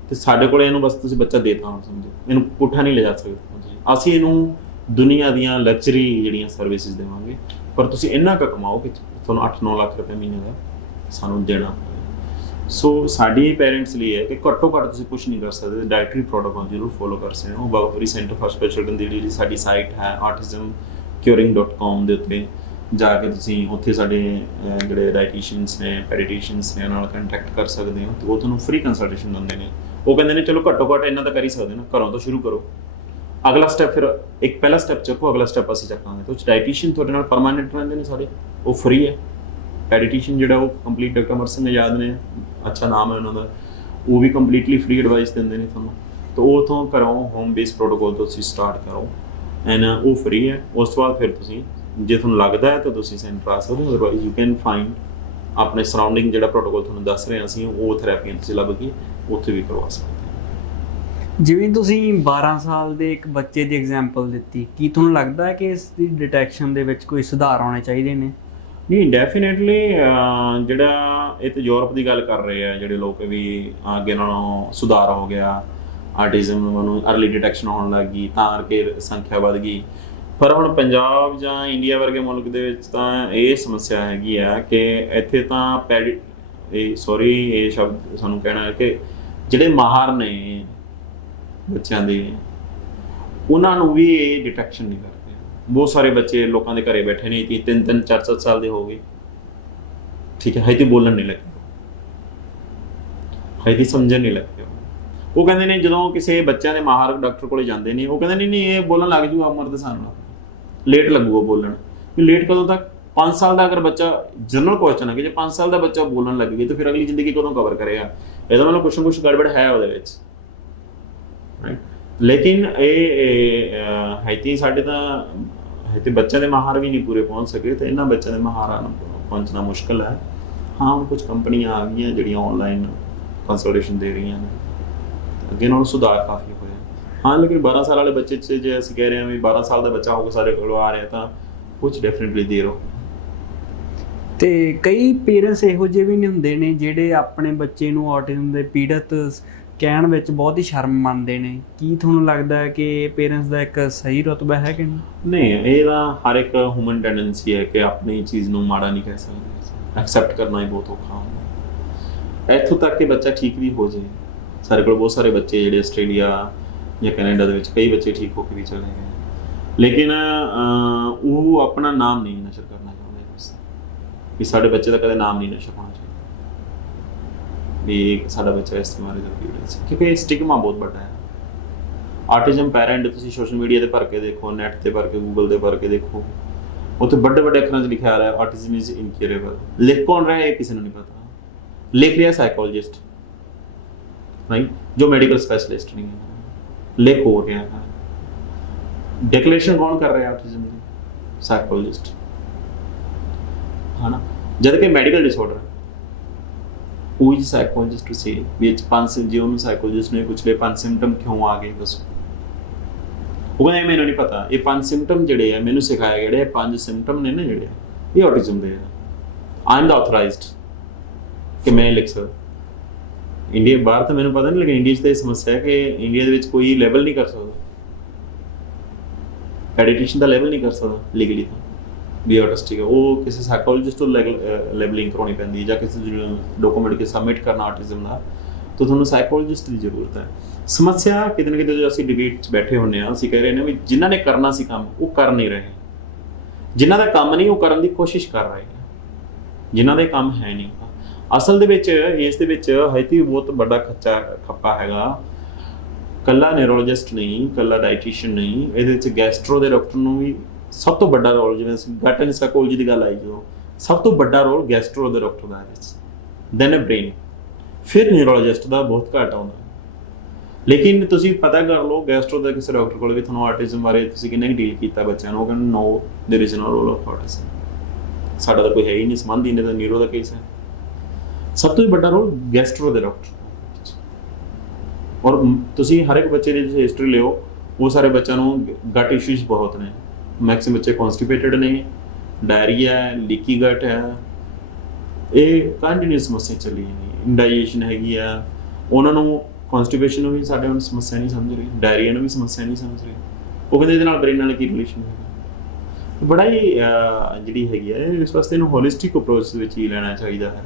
ਤੇ ਸਾਡੇ ਕੋਲੇ ਇਹਨੂੰ ਬਸ ਤੁਸੀਂ ਬੱਚਾ ਦੇਤਾ ਹੁਣ ਸਮਝੋ, ਇਹਨੂੰ ਪੁੱਠਾ ਨਹੀਂ ਲੈ ਜਾ ਸਕਦੇ ਤੁਸੀਂ। ਅਸੀਂ ਇਹਨੂੰ ਦੁਨੀਆ ਦੀਆਂ ਲਗਜ਼ਰੀ ਜਿਹੜੀਆਂ ਸਰਵਿਸਿਜ਼ ਦੇਵਾਂਗੇ, ਪਰ ਤੁਸੀਂ ਇੰਨਾ ਕੁ ਕਮਾਓ ਕਿ ਤੁਹਾਨੂੰ 8-9 ਲੱਖ ਰੁਪਏ ਮਹੀਨੇ ਦਾ ਸਾਨੂੰ ਦੇਣਾ। ਸੋ ਸਾਡੇ ਪੇਰੈਂਟਸ ਲਈ ਹੈ ਕਿ ਘੱਟੋ ਘੱਟ ਤੁਸੀਂ ਕੁਝ ਨਹੀਂ ਕਰ ਸਕਦੇ, ਡਾਇਟਰੀ ਪ੍ਰੋਟੋਕੋਲ ਜ਼ਰੂਰ ਫੋਲੋ ਕਰ ਸਕਦੇ ਹੋ। Baba Farid centre for special children ਦੀ ਜਿਹੜੀ ਸਾਡੀ ਸਾਈਟ ਹੈ autismcuring.com ਦੇ ਉੱਤੇ ਜਾ ਕੇ ਤੁਸੀਂ ਉੱਥੇ ਸਾਡੇ ਜਿਹੜੇ ਡਾਈਟੀਸ਼ੀਅਨਸ ਨੇ, ਪੈਡੀਟੀਸ਼ੀਅਨਸ ਨੇ, ਉਹਨਾਂ ਨਾਲ ਕੰਟੈਕਟ ਕਰ ਸਕਦੇ ਹੋ ਤੇ ਉਹ ਤੁਹਾਨੂੰ ਫ੍ਰੀ ਕੰਸਲਟੇਸ਼ਨ ਦਿੰਦੇ ਨੇ। ਉਹ ਕਹਿੰਦੇ ਨੇ ਚਲੋ ਘੱਟੋ ਘੱਟ ਇਹਨਾਂ ਤਾਂ ਕਰ ਹੀ ਸਕਦੇ ਨਾ, ਘਰੋਂ ਤੋਂ ਸ਼ੁਰੂ ਕਰੋ। ਅਗਲਾ ਸਟੈਪ ਫਿਰ ਇੱਕ ਪਹਿਲਾ ਸਟੈਪ ਚੱਕੋ, ਅਗਲਾ ਸਟੈਪ ਅਸੀਂ ਚੱਕਾਂਗੇ। ਤੇ ਉਹ ਡਾਈਟੀਸ਼ੀਅਨ ਤੁਹਾਡੇ ਨਾਲ ਪਰਮਾਨੈਂਟ ਰਹਿੰਦੇ ਨੇ ਸਾਰੇ, ਉਹ ਫ੍ਰੀ ਹੈ। ਪੈਡੀਟੀਸ਼ੀਅਨ ਜਿਹੜਾ ਉਹ ਕੰਪਲੀਟ ਡਾਕਟਰ ਅਮਰ ਸਿੰਘ ਆਜ਼ਾਦ ਨੇ, ਅੱਛਾ ਨਾਮ ਹੈ ਉਹਨਾਂ ਦਾ, ਉਹ ਵੀ ਕੰਪਲੀਟਲੀ ਫ੍ਰੀ ਐਡਵਾਈਸ ਦਿੰਦੇ ਨੇ ਤੁਹਾਨੂੰ। ਤਾਂ ਉਹ ਤੋਂ ਕਰੋ, ਹੋਮ ਬੇਸ ਪ੍ਰੋਟੋਕੋਲ ਤੋਂ ਤੁਸੀਂ ਸਟਾਰਟ ਕਰੋ ਐਂਡ ਉਹ ਫ੍ਰੀ ਹੈ। ਉਸ ਤੋਂ ਬਾਅਦ ਫਿਰ ਤੁਸੀਂ ਜੇ ਤੁਹਾਨੂੰ ਲੱਗਦਾ ਹੈ ਤਾਂ ਤੁਸੀਂ ਸੈਂਟਰ ਆ ਸਕਦੇ ਹੋ, ਅਦਰਵਾਈਜ਼ ਯੂ ਕੈਨ ਫਾਈਂਡ ਆਪਣੇ ਸਰਾਊਂਡਿੰਗ ਜਿਹੜਾ ਪ੍ਰੋਟੋਕੋਲ ਤੁਹਾਨੂੰ ਦੱਸ ਰਹੇ ਹਾਂ ਅਸੀਂ, ਉਹ ਥੈਰੇਪੀਆਂ ਤੁਸੀਂ ਲੱਭ ਕੇ ਉੱਥੇ ਵੀ ਕਰਵਾ ਸਕਦੇ ਹੋ। ਜਿਵੇਂ ਤੁਸੀਂ 12 ਸਾਲ ਦੇ ਇੱਕ ਬੱਚੇ ਦੀ ਐਗਜ਼ਾਮਪਲ ਦਿੱਤੀ, ਕੀ ਤੁਹਾਨੂੰ ਲੱਗਦਾ ਹੈ ਕਿ ਇਸ ਦੀ ਡਿਟੈਕਸ਼ਨ ਦੇ ਵਿੱਚ ਕੋਈ ਸੁਧਾਰ ਆਉਣੇ ਚਾਹੀਦੇ ਨੇ? ਨਹੀਂ, ਡੈਫੀਨੇਟਲੀ ਜਿਹੜਾ ਇਹ ਤਾਂ ਯੂਰਪ ਦੀ ਗੱਲ ਕਰ ਰਹੇ ਆ ਜਿਹੜੇ ਲੋਕ ਵੀ ਅੱਗੇ ਨਾਲੋਂ ਸੁਧਾਰ ਹੋ ਗਿਆ, ਆਰਟਿਜ਼ਮ ਨੂੰ ਅਰਲੀ ਡਿਟੈਕਸ਼ਨ ਹੋਣ ਲੱਗ ਗਈ ਤਾਂ ਕਰਕੇ ਸੰਖਿਆ ਵੱਧ ਗਈ। ਪਰ ਹੁਣ ਪੰਜਾਬ ਜਾਂ ਇੰਡੀਆ ਵਰਗੇ ਮੁਲਕ ਦੇ ਵਿੱਚ ਤਾਂ ਇਹ ਸਮੱਸਿਆ ਹੈਗੀ ਆ ਕਿ ਇੱਥੇ ਤਾਂ ਇਹ ਸ਼ਬਦ ਸਾਨੂੰ ਕਹਿਣਾ ਹੈ ਕਿ ਜਿਹੜੇ ਮਾਹਰ ਨੇ ਬੱਚਿਆਂ ਦੇ, ਉਹਨਾਂ ਨੂੰ ਵੀ ਇਹ ਡਿਟੈਕਸ਼ਨ ਨਹੀਂ ਕਰਦੇ। ਬਹੁਤ ਸਾਰੇ ਬੱਚੇ ਲੋਕਾਂ ਦੇ ਘਰੇ ਬੈਠੇ ਨੇ 3-3, 4-4 ਸਾਲ ਦੇ ਹੋ ਗਏ, ਠੀਕ ਹੈ, ਹਜੇ ਬੋਲਣ ਨਹੀਂ ਲੱਗੇ, ਹਜੇ ਸਮਝਣ ਨਹੀਂ ਲੱਗੇ। ਉਹ ਕਹਿੰਦੇ ਨੇ ਜਦੋਂ ਕਿਸੇ ਬੱਚਿਆਂ ਦੇ ਮਾਹਰ ਡਾਕਟਰ ਕੋਲੇ ਜਾਂਦੇ ਨੇ, ਉਹ ਕਹਿੰਦੇ ਨਹੀਂ ਇਹ ਬੋਲਣ ਲੱਗ ਜੂਗਾ ਉਮਰ ਦੇ ਹਿਸਾਬ ਨਾਲ, ਲੇਟ ਲੱਗੂਗਾ ਬੋਲਣ। ਵੀ ਲੇਟ ਕਦੋਂ ਤੱਕ? 5 ਸਾਲ ਦਾ ਅਗਰ ਬੱਚਾ, ਜਨਰਲ ਕੁਐਸਚਨ ਹੈ ਕਿ ਜੇ 5 ਸਾਲ ਦਾ ਬੱਚਾ ਬੋਲਣ ਲੱਗ ਗਿਆ ਤਾਂ ਫਿਰ ਅਗਲੀ ਜ਼ਿੰਦਗੀ ਕਦੋਂ ਕਵਰ ਕਰੇਗਾ? ਇਹਦਾ ਮਤਲਬ ਕੁਛ ਨਾ ਕੁਛ ਗੜਬੜ ਹੈ ਉਹਦੇ ਵਿੱਚ, ਰਾਈਟ। ਲੇਕਿਨ ਇਹ ਹੈ ਸਾਡੇ ਤਾਂ ਹੈ ਬੱਚਿਆਂ ਦੇ ਮਾਹਰ ਵੀ ਨਹੀਂ ਪੂਰੇ ਪਹੁੰਚ ਸਕੇ, ਤੇ ਇਹਨਾਂ ਬੱਚਿਆਂ ਦੇ ਮਾਹਰਾਂ ਨੂੰ ਪਹੁੰਚਣਾ ਮੁਸ਼ਕਿਲ ਹੈ। ਹਾਂ, ਹੁਣ ਕੁਝ ਕੰਪਨੀਆਂ ਆ ਗਈਆਂ ਜਿਹੜੀਆਂ ਆਨਲਾਈਨ ਕੰਸਲਟੇਸ਼ਨ ਦੇ ਰਹੀਆਂ ਨੇ, ਅੱਗੇ ਨਾਲੋਂ ਸੁਧਾਰ ਕਾਫੀ ਹੋਇਆ। ਹਾਂ, ਲੇਕਿਨ 12 ਸਾਲ ਵਾਲੇ ਬੱਚੇ 'ਚ ਜੇ ਅਸੀਂ ਕਹਿ ਰਹੇ ਹਾਂ ਵੀ 12 ਸਾਲ ਦਾ ਬੱਚਾ ਹੋਊਗਾ ਸਾਡੇ ਕੋਲ ਆ ਰਿਹਾ, ਤਾਂ ਕੁਝ ਡੈਫੀਨਿਟਲੀ ਦੇਰ ਹੋ। ਤੇ ਕਈ ਪੇਰੈਂਟਸ ਇਹੋ ਜਿਹੇ ਵੀ ਨਹੀਂ ਹੁੰਦੇ ਨੇ ਜਿਹੜੇ ਆਪਣੇ ਬੱਚੇ ਨੂੰ ਆਟਿਜ਼ਮ ਦੇ ਪੀੜਤ ਕਹਿਣ ਵਿੱਚ ਬਹੁਤ ਹੀ ਸ਼ਰਮ ਮੰਨਦੇ ਨੇ। ਕੀ ਤੁਹਾਨੂੰ ਲੱਗਦਾ ਹੈ ਕਿ ਪੇਰੈਂਟਸ ਦਾ ਇੱਕ ਸਹੀ ਰੁਤਬਾ ਹੈ ਕਿ ਨਹੀਂ? ਨਹੀਂ, ਇਹ ਤਾਂ ਹਰ ਇੱਕ ਹਿਊਮਨ ਟੈਂਡੈਂਸੀ ਹੈ ਕਿ ਆਪਣੀ ਚੀਜ਼ ਨੂੰ ਮਾੜਾ ਨਹੀਂ ਕਹਿ ਸਕਦੇ, ਐਕਸੈਪਟ ਕਰਨਾ ਹੀ ਬਹੁਤ ਔਖਾ ਹੁੰਦਾ। ਇੱਥੋਂ ਤੱਕ ਕਿ ਬੱਚਾ ਠੀਕ ਵੀ ਹੋ ਜਾਏ। ਸਾਡੇ ਕੋਲ ਬਹੁਤ ਸਾਰੇ ਬੱਚੇ ਜਿਹੜੇ ਆਸਟ੍ਰੇਲੀਆ ਜਾਂ ਕੈਨੇਡਾ ਦੇ ਵਿੱਚ ਕਈ ਬੱਚੇ ਠੀਕ ਹੋ ਕੇ ਵੀ ਚਲੇ ਗਏ, ਲੇਕਿਨ ਉਹ ਆਪਣਾ ਨਾਮ ਨਹੀਂ ਨਸ਼ਰ ਕਰਨਾ ਚਾਹੁੰਦੇ ਕਿ ਸਾਡੇ ਬੱਚੇ ਦਾ ਕਦੇ ਨਾਮ ਨਹੀਂ ਨਸ਼ਰ ਹੋਣਾ ਚਾਹੀਦਾ ਵੀ ਸਾਡਾ ਬੱਚਾ ਇਸ ਬਿਮਾਰੀ ਦਾ ਪੀੜਤ ਸੀ, ਕਿਉਂਕਿ ਇਹ ਸਟਿਗਮਾ ਬਹੁਤ ਵੱਡਾ ਹੈ। ਆਰਟਿਜ਼ਮ ਪੈਰੈਂਟ ਤੁਸੀਂ ਸੋਸ਼ਲ ਮੀਡੀਆ ਤੇ ਭਰ ਕੇ ਦੇਖੋ, ਨੈਟ ਤੇ ਭਰ ਕੇ, ਗੂਗਲ ਤੇ ਭਰ ਕੇ ਦੇਖੋ, ਉੱਥੇ ਵੱਡੇ ਵੱਡੇ ਅੱਖਰਾਂ 'ਚ ਲਿਖਿਆ ਆ ਰਿਹਾ ਆਰਟਿਜ਼ਮ ਇਜ਼ ਇਨਕਿਊਰੇਬਲ। ਲਿਖ ਕੌਣ ਰਿਹਾ ਇਹ ਕਿਸੇ ਨੂੰ ਨਹੀਂ ਪਤਾ। ਲਿਖ ਰਿਹਾ ਸਾਈਕੋਲੋਜਿਸਟ, ਰਾਈਟ, ਜੋ ਮੈਡੀਕਲ ਸਪੈਸ਼ਲਿਸਟ ਨਹੀਂ ਹੈ, ਲਿਖ ਹੋ ਰਿਹਾ ਹੈ। ਡਿਕਲੇਰੇਸ਼ਨ ਕੌਣ ਕਰ ਰਿਹਾ ਆਰਟਿਜ਼ਮ ਦੀ? ਸਾਈਕੋਲੋਜਿਸਟ, ਹੈ ਨਾ। ਜਦ ਕਿ ਮੈਡੀਕਲ ਡਿਸਆਰਡਰ ਉਹ ਸਾਈਕੋਲੋਜਿਸਟ ਟੂ ਸੇ ਵਿੱਚ 5 ਜੇ ਉਹਨੂੰ ਸਾਈਕੋਲੋਜਿਸਟ ਨੇ ਪੁੱਛਲੇ 5 ਸਿੰਪਟਮ ਕਿਉਂ ਆ ਗਏ ਦੱਸੋ, ਉਹ ਕਹਿੰਦਾ ਮੈਨੂੰ ਨਹੀਂ ਪਤਾ। ਇਹ 5 ਸਿੰਪਟਮ ਜਿਹੜੇ ਆ ਮੈਨੂੰ ਸਿਖਾਇਆ ਗਿਆ, ਜਿਹੜੇ 5 ਸਿੰਪਟਮ ਨੇ ਨਾ ਜਿਹੜੇ ਇਹ ਆਟਿਜ਼ਮ ਦੇ ਆ। ਆਈ ਐਮ ਦਾ ਆਥੋਰਾਈਜ਼ਡ ਕਿ ਮੈਂ ਲਿਖ ਸਕਦਾ। ਇੰਡੀਆ ਬਾਹਰ ਤਾਂ ਮੈਨੂੰ ਪਤਾ ਨਹੀਂ, ਲੇਕਿਨ ਇੰਡੀਆ 'ਚ ਤਾਂ ਇਹ ਸਮੱਸਿਆ ਹੈ ਕਿ ਇੰਡੀਆ ਦੇ ਵਿੱਚ ਕੋਈ ਲੈਵਲ ਨਹੀਂ ਕਰ ਸਕਦਾ, ਪੈਡੀਟੀਸ਼ਨ ਦਾ ਲੈਵਲ ਨਹੀਂ ਕਰ ਸਕਦਾ ਲੀਗਲੀ ਤਾਂ ਵੀ ਆਰਟਿਸਟਿਕ ਹੈ। ਉਹ ਕਿਸੇ ਸਾਈਕੋਲੋਜਿਸਟ ਤੋਂ ਲੈਵਲਿੰਗ ਕਰਾਉਣੀ ਪੈਂਦੀ ਹੈ, ਜਾਂ ਕਿਸੇ ਡਾਕੂਮੈਂਟ ਕੇ ਸਬਮਿਟ ਕਰਨਾ ਆਰਟਿਜ਼ਮ ਦਾ, ਤਾਂ ਤੁਹਾਨੂੰ ਸਾਈਕੋਲੋਜਿਸਟ ਦੀ ਜ਼ਰੂਰਤ ਹੈ। ਸਮੱਸਿਆ ਕਿਤੇ ਨਾ ਕਿਤੇ ਜਦੋਂ ਅਸੀਂ ਡਿਬੇਟ 'ਚ ਬੈਠੇ ਹੁੰਦੇ ਹਾਂ, ਅਸੀਂ ਕਹਿ ਰਹੇ ਨੇ ਵੀ ਜਿਨ੍ਹਾਂ ਨੇ ਕਰਨਾ ਸੀ ਕੰਮ ਉਹ ਕਰ ਨਹੀਂ ਰਹੇ, ਜਿਨ੍ਹਾਂ ਦਾ ਕੰਮ ਨਹੀਂ ਉਹ ਕਰਨ ਦੀ ਕੋਸ਼ਿਸ਼ ਕਰ ਰਹੇ ਨੇ, ਜਿਨ੍ਹਾਂ ਦੇ ਕੰਮ ਹੈ ਨਹੀਂ। ਅਸਲ ਦੇ ਵਿੱਚ ਇਸ ਦੇ ਵਿੱਚ ਹਜੇ ਬਹੁਤ ਵੱਡਾ ਖੱਪਾ ਹੈਗਾ। ਕੱਲਾ ਨਿਊਰੋਲੋਜਿਸਟ ਨਹੀਂ, ਕੱਲਾ ਡਾਈਟੀਸ਼ੀਅਨ ਨਹੀਂ, ਇਹਦੇ ਵਿੱਚ ਗੈਸਟਰੋ ਦੇ ਡਾਕਟਰ ਨੂੰ ਵੀ ਸਭ ਤੋਂ ਵੱਡਾ ਰੋਲ, ਜਿਵੇਂ ਗਟ ਐਂਡ ਸਾਈਕੋਲੋਜੀ ਦੀ ਗੱਲ ਆਈ, ਜਦੋਂ ਸਭ ਤੋਂ ਵੱਡਾ ਰੋਲ ਗੈਸਟਰੋ ਦੇ ਡਾਕਟਰ ਦਾ ਹੈ, ਦੈਨ ਬ੍ਰੇਨ, ਫਿਰ ਨਿਊਰੋਲੋਜਿਸਟ ਦਾ ਬਹੁਤ ਘੱਟ ਆਉਂਦਾ। ਲੇਕਿਨ ਤੁਸੀਂ ਪਤਾ ਕਰ ਲਓ ਗੈਸਟਰੋ ਦੇ ਕਿਸੇ ਡਾਕਟਰ ਕੋਲ ਵੀ ਤੁਹਾਨੂੰ ਆਰਟਿਜ਼ਮ ਬਾਰੇ ਤੁਸੀਂ ਕਿੰਨੇ ਕੁ ਡੀਲ ਕੀਤਾ ਬੱਚਿਆਂ ਨੂੰ, ਉਹ ਕਹਿੰਦੇ ਨੋ ਦੇयर ਇਜ਼ ਨੋ ਰੋਲ ਆਫ ਆਰਟਿਜ਼ਮ, ਸਾਡਾ ਤਾਂ ਕੋਈ ਹੈ ਹੀ ਨਹੀਂ ਸੰਬੰਧ, ਇਹਨੇ ਤਾਂ ਨਿਊਰੋ ਦਾ ਕੇਸ ਹੈ। ਸਭ ਤੋਂ ਵੱਡਾ ਰੋਲ ਗੈਸਟਰੋ ਦੇ ਡਾਕਟਰ। ਔਰ ਤੁਸੀਂ ਹਰ ਇੱਕ ਬੱਚੇ ਦੀ ਤੁਸੀਂ ਹਿਸਟਰੀ ਲਿਓ, ਉਹ ਸਾਰੇ ਬੱਚਿਆਂ ਨੂੰ ਗਟ ਇਸ਼ੂਜ਼ ਬਹੁਤ ਨੇ। ਮੈਕਸਿਮਮ ਬੱਚੇ ਕਨਸਟੀਪੇਟਡ ਨੇ, ਡਾਇਰੀਆ ਹੈ, ਲੀਕੀ ਗਟ ਹੈ, ਇਹ ਕੰਟੀਨਿਊਸ ਸਮੱਸਿਆ ਚੱਲੀ ਜਾਂਦੀ। ਇੰਡਾਈਜੇਸ਼ਨ ਹੈਗੀ ਆ, ਉਹਨਾਂ ਨੂੰ ਕਨਸਟੀਪੇਸ਼ਨ ਨੂੰ ਵੀ ਸਾਡੇ ਹੁਣ ਸਮੱਸਿਆ ਨਹੀਂ ਸਮਝ ਰਹੀ, ਡਾਇਰੀਆ ਨੂੰ ਵੀ ਸਮੱਸਿਆ ਨਹੀਂ ਸਮਝ ਰਹੀ। ਉਹ ਕਹਿੰਦੇ ਇਹਦੇ ਨਾਲ ਬ੍ਰੇਨ ਨਾਲ ਕੀ ਰਿਲੇਸ਼ਨ ਹੈਗਾ। ਬੜਾ ਹੀ ਜਿਹੜੀ ਹੈਗੀ ਹੈ, ਇਸ ਵਾਸਤੇ ਇਹਨੂੰ ਹੋਲਿਸਟਿਕ ਅਪਰੋਚ ਦੇ ਵਿੱਚ ਹੀ ਲੈਣਾ ਚਾਹੀਦਾ ਹੈ।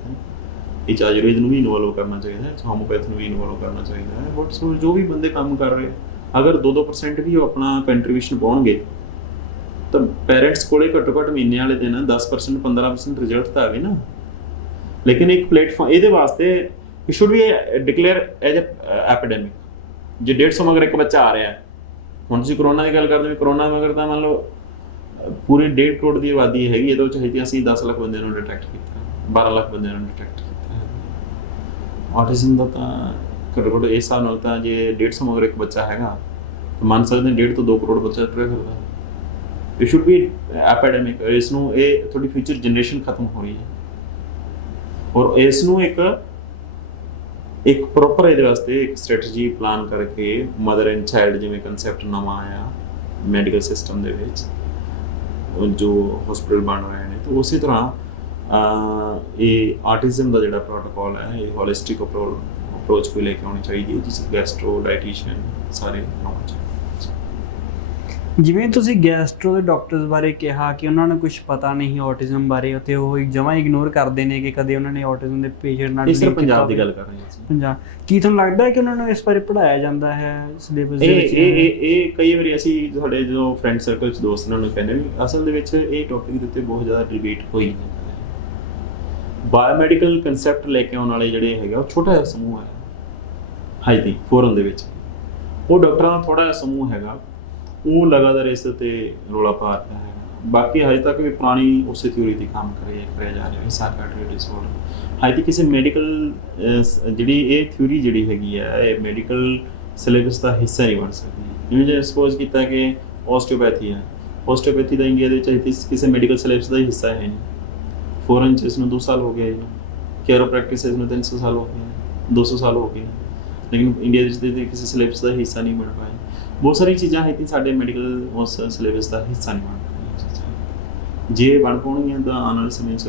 ਇਹ 'ਚ ਆਯੁਰਵੇਦ ਨੂੰ ਵੀ ਇਨਵੋਲਵ ਕਰਨਾ ਚਾਹੀਦਾ ਹੈ, ਹੋਮੋਪੈਥ ਨੂੰ ਵੀ ਇਨਵੋਲਵ ਕਰਨਾ ਚਾਹੀਦਾ ਹੈ। ਬਟ ਸੋ ਜੋ ਵੀ ਬੰਦੇ ਕੰਮ ਕਰ ਰਹੇ, ਅਗਰ 2% ਵੀ ਉਹ ਆਪਣਾ ਕੰਟਰੀਬਿਊਸ਼ਨ ਪਾਉਣਗੇ ਤਾਂ ਪੇਰੈਂਟਸ ਕੋਲੇ ਘੱਟੋ ਘੱਟ ਮਹੀਨੇ ਵਾਲੇ ਦਿਨ 10% 15% ਰਿਜ਼ਲਟ ਤਾਂ ਆਵੇ ਨਾ। ਲੇਕਿਨ ਇੱਕ ਪਲੇਟਫਾਰਮ ਇਹਦੇ ਵਾਸਤੇ it should be declare as epidemic. ਜੇ 150 ਮਗਰ ਇੱਕ ਬੱਚਾ ਆ ਰਿਹਾ, ਹੁਣ ਤੁਸੀਂ ਕਰੋਨਾ ਦੀ ਗੱਲ ਕਰਦੇ ਹੋ, ਕਰੋਨਾ ਮਗਰ ਤਾਂ ਮੰਨ ਲਓ ਪੂਰੇ 1.5 ਕਰੋੜ ਦੀ ਆਬਾਦੀ ਹੈਗੀ, ਇਹਦੇ ਵਿੱਚ ਅਸੀਂ 10 ਲੱਖ ਬੰਦਿਆਂ ਨੂੰ ਡਿਟੈਕਟ ਕੀਤਾ, 12 ਲੱਖ ਬੰਦਿਆਂ ਨੂੰ ਡਿਟੈਕਟ ਕੀਤਾ। ਆਟਿਜ਼ਮ ਦਾ ਤਾਂ ਘੱਟੋ ਘੱਟ ਇਸ ਹਿਸਾਬ ਨਾਲ ਤਾਂ ਜੇ 150 ਮਗਰ ਇੱਕ ਬੱਚਾ ਹੈਗਾ ਤਾਂ ਮੰਨ ਸਕਦੇ 1.5 ਤੋਂ 2 ਕਰੋੜ ਬੱਚਾ ਟਰੇ ਕਰਦਾ। It should be epidemic. ਇਸ ਨੂੰ ਇਹ ਤੁਹਾਡੀ ਫਿਊਚਰ ਜਨਰੇਸ਼ਨ ਖਤਮ ਹੋ ਰਹੀ ਹੈ, ਔਰ ਇਸ ਨੂੰ ਇੱਕ ਪ੍ਰੋਪਰ ਇਹਦੇ ਵਾਸਤੇ ਇੱਕ ਸਟ੍ਰੈਟਜੀ ਪਲਾਨ ਕਰਕੇ ਮਦਰ ਐਂਡ ਚਾਈਲਡ ਜਿਵੇਂ ਕਨਸੈਪਟ ਨਵਾਂ ਆਇਆ ਮੈਡੀਕਲ ਸਿਸਟਮ ਦੇ ਵਿੱਚ ਜੋ ਹਸਪੀਟਲ ਬਣ ਰਹੇ ਨੇ, ਤਾਂ ਉਸੇ ਤਰ੍ਹਾਂ ਇਹ ਆਟਿਜ਼ਮ ਦਾ ਜਿਹੜਾ ਪ੍ਰੋਟੋਕੋਲ ਹੈ ਇਹ ਹੋਲਿਸਟਿਕ ਅਪਰੋਚ ਕੋਈ ਲੈ ਕੇ ਆਉਣੀ ਚਾਹੀਦੀ ਹੈ, ਜਿਸ ਗੈਸਟਰੋ ਡਾਈਟੀਸ਼ੀਅਨ ਸਾਰੇ ਆਉਣੇ ਚਾਹੀਦੇ। ਜਿਵੇਂ ਤੁਸੀਂ ਗੈਸਟਰੋ ਦੇ ਡਾਕਟਰਸ ਬਾਰੇ ਕਿਹਾ ਕਿ ਉਹਨਾਂ ਨੂੰ ਕੁਝ ਪਤਾ ਨਹੀਂ ਆਟਿਜ਼ਮ ਬਾਰੇ, ਅਤੇ ਉਹ ਜਮਾਂ ਇਗਨੋਰ ਕਰਦੇ ਨੇ ਕਿ ਕਦੇ ਉਹਨਾਂ ਨੇ ਆਟਿਜ਼ਮ ਦੇ ਪੇਸ਼ੈਂਟ ਨਾਲ ਇਸ ਪੰਜਾਬ ਦੀ ਗੱਲ ਕਰ ਰਹੇ ਹਾਂ ਅਸੀਂ। ਪੰਜਾਬ ਕੀ ਤੁਹਾਨੂੰ ਲੱਗਦਾ ਹੈ ਕਿ ਉਹਨਾਂ ਨੂੰ ਇਸ ਬਾਰੇ ਪੜ੍ਹਾਇਆ ਜਾਂਦਾ ਹੈ ਸਿਲੇਬਸ ਦੇ ਵਿੱਚ? ਇਹ ਕਈ ਵਾਰੀ ਅਸੀਂ ਸਾਡੇ ਜੋ ਫਰੈਂਡ ਸਰਕਲ 'ਚ ਦੋਸਤ ਨੂੰ ਕਹਿੰਦੇ ਵੀ ਅਸਲ ਦੇ ਵਿੱਚ ਇਹ ਟੌਪਿਕ ਦੇ ਉੱਤੇ ਬਹੁਤ ਜ਼ਿਆਦਾ ਡਿਬੇਟ ਹੋਈ ਹੈ। ਬਾਇਓਮੈਡੀਕਲ ਕਨਸੈਪਟ ਲੈ ਕੇ ਆਉਣ ਵਾਲੇ ਜਿਹੜੇ ਹੈਗੇ ਉਹ ਛੋਟਾ ਜਿਹਾ ਸਮੂਹ ਹੈ ਹਾਈ ਫੋਰਮ ਦੇ ਵਿੱਚ, ਉਹ ਡਾਕਟਰਾਂ ਦਾ ਥੋੜਾ ਜਿਹਾ ਸਮੂਹ ਹੈਗਾ, ਉਹ ਲਗਾਤਾਰ ਇਸ ਤੇ ਰੌਲਾ ਪਾ ਰਿਹਾ ਹੈ। ਬਾਕੀ ਹਜੇ ਤੱਕ ਵੀ ਪੁਰਾਣੀ ਉਸੇ ਥਿਊਰੀ 'ਤੇ ਕੰਮ ਕਰਿਆ ਜਾ ਰਿਹਾ ਹੈ। ਸਾਈਕੈਟ੍ਰਿਕ ਡਿਸਆਰਡਰ ਹਜੇ ਤੱਕ ਕਿਸੇ ਮੈਡੀਕਲ ਜਿਹੜੀ ਇਹ ਥਿਊਰੀ ਜਿਹੜੀ ਹੈਗੀ ਹੈ ਇਹ ਮੈਡੀਕਲ ਸਿਲੇਬਸ ਦਾ ਹਿੱਸਾ ਨਹੀਂ ਬਣ ਸਕਦੀ। ਜਿਵੇਂ ਜੇ ਸਪੋਜ਼ ਕੀਤਾ ਕਿ ਆਸਟੀਓਪੈਥੀ ਹੈ, ਆਸਟੀਓਪੈਥੀ ਦਾ ਇੰਡੀਆ ਦੇ ਵਿੱਚ ਕਿਸੇ ਮੈਡੀਕਲ ਸਿਲੇਬਸ ਦਾ ਹੀ ਹਿੱਸਾ ਹੈ ਨਹੀਂ। ਫੋਰਨ 'ਚ ਇਸ ਨੂੰ 2 ਸਾਲ ਹੋ ਗਏ, ਕੈਰੋਪ੍ਰੈਕਟਿਸ ਇਸ ਨੂੰ 300 ਸਾਲ ਹੋ ਗਏ, 200 ਸਾਲ ਹੋ ਗਏ, ਲੇਕਿਨ ਇੰਡੀਆ ਵਿੱਚ ਦੇ ਕਿਸੇ ਸਿਲੇਬਸ ਦਾ ਹਿੱਸਾ ਨਹੀਂ ਬਣ ਪਾਏ। ਬਹੁਤ ਸਾਰੀ ਚੀਜ਼ਾਂ ਹੈ ਕਿ ਸਾਡੇ ਮੈਡੀਕਲ ਉਸ ਸਿਲੇਬਸ ਦਾ ਹਿੱਸਾ ਨਹੀਂ ਬਣ ਪਾਈਆਂ। ਜੇ ਬਣ ਪਾਉਣਗੀਆਂ ਤਾਂ ਆਉਣ ਵਾਲੇ ਸਮੇਂ 'ਚ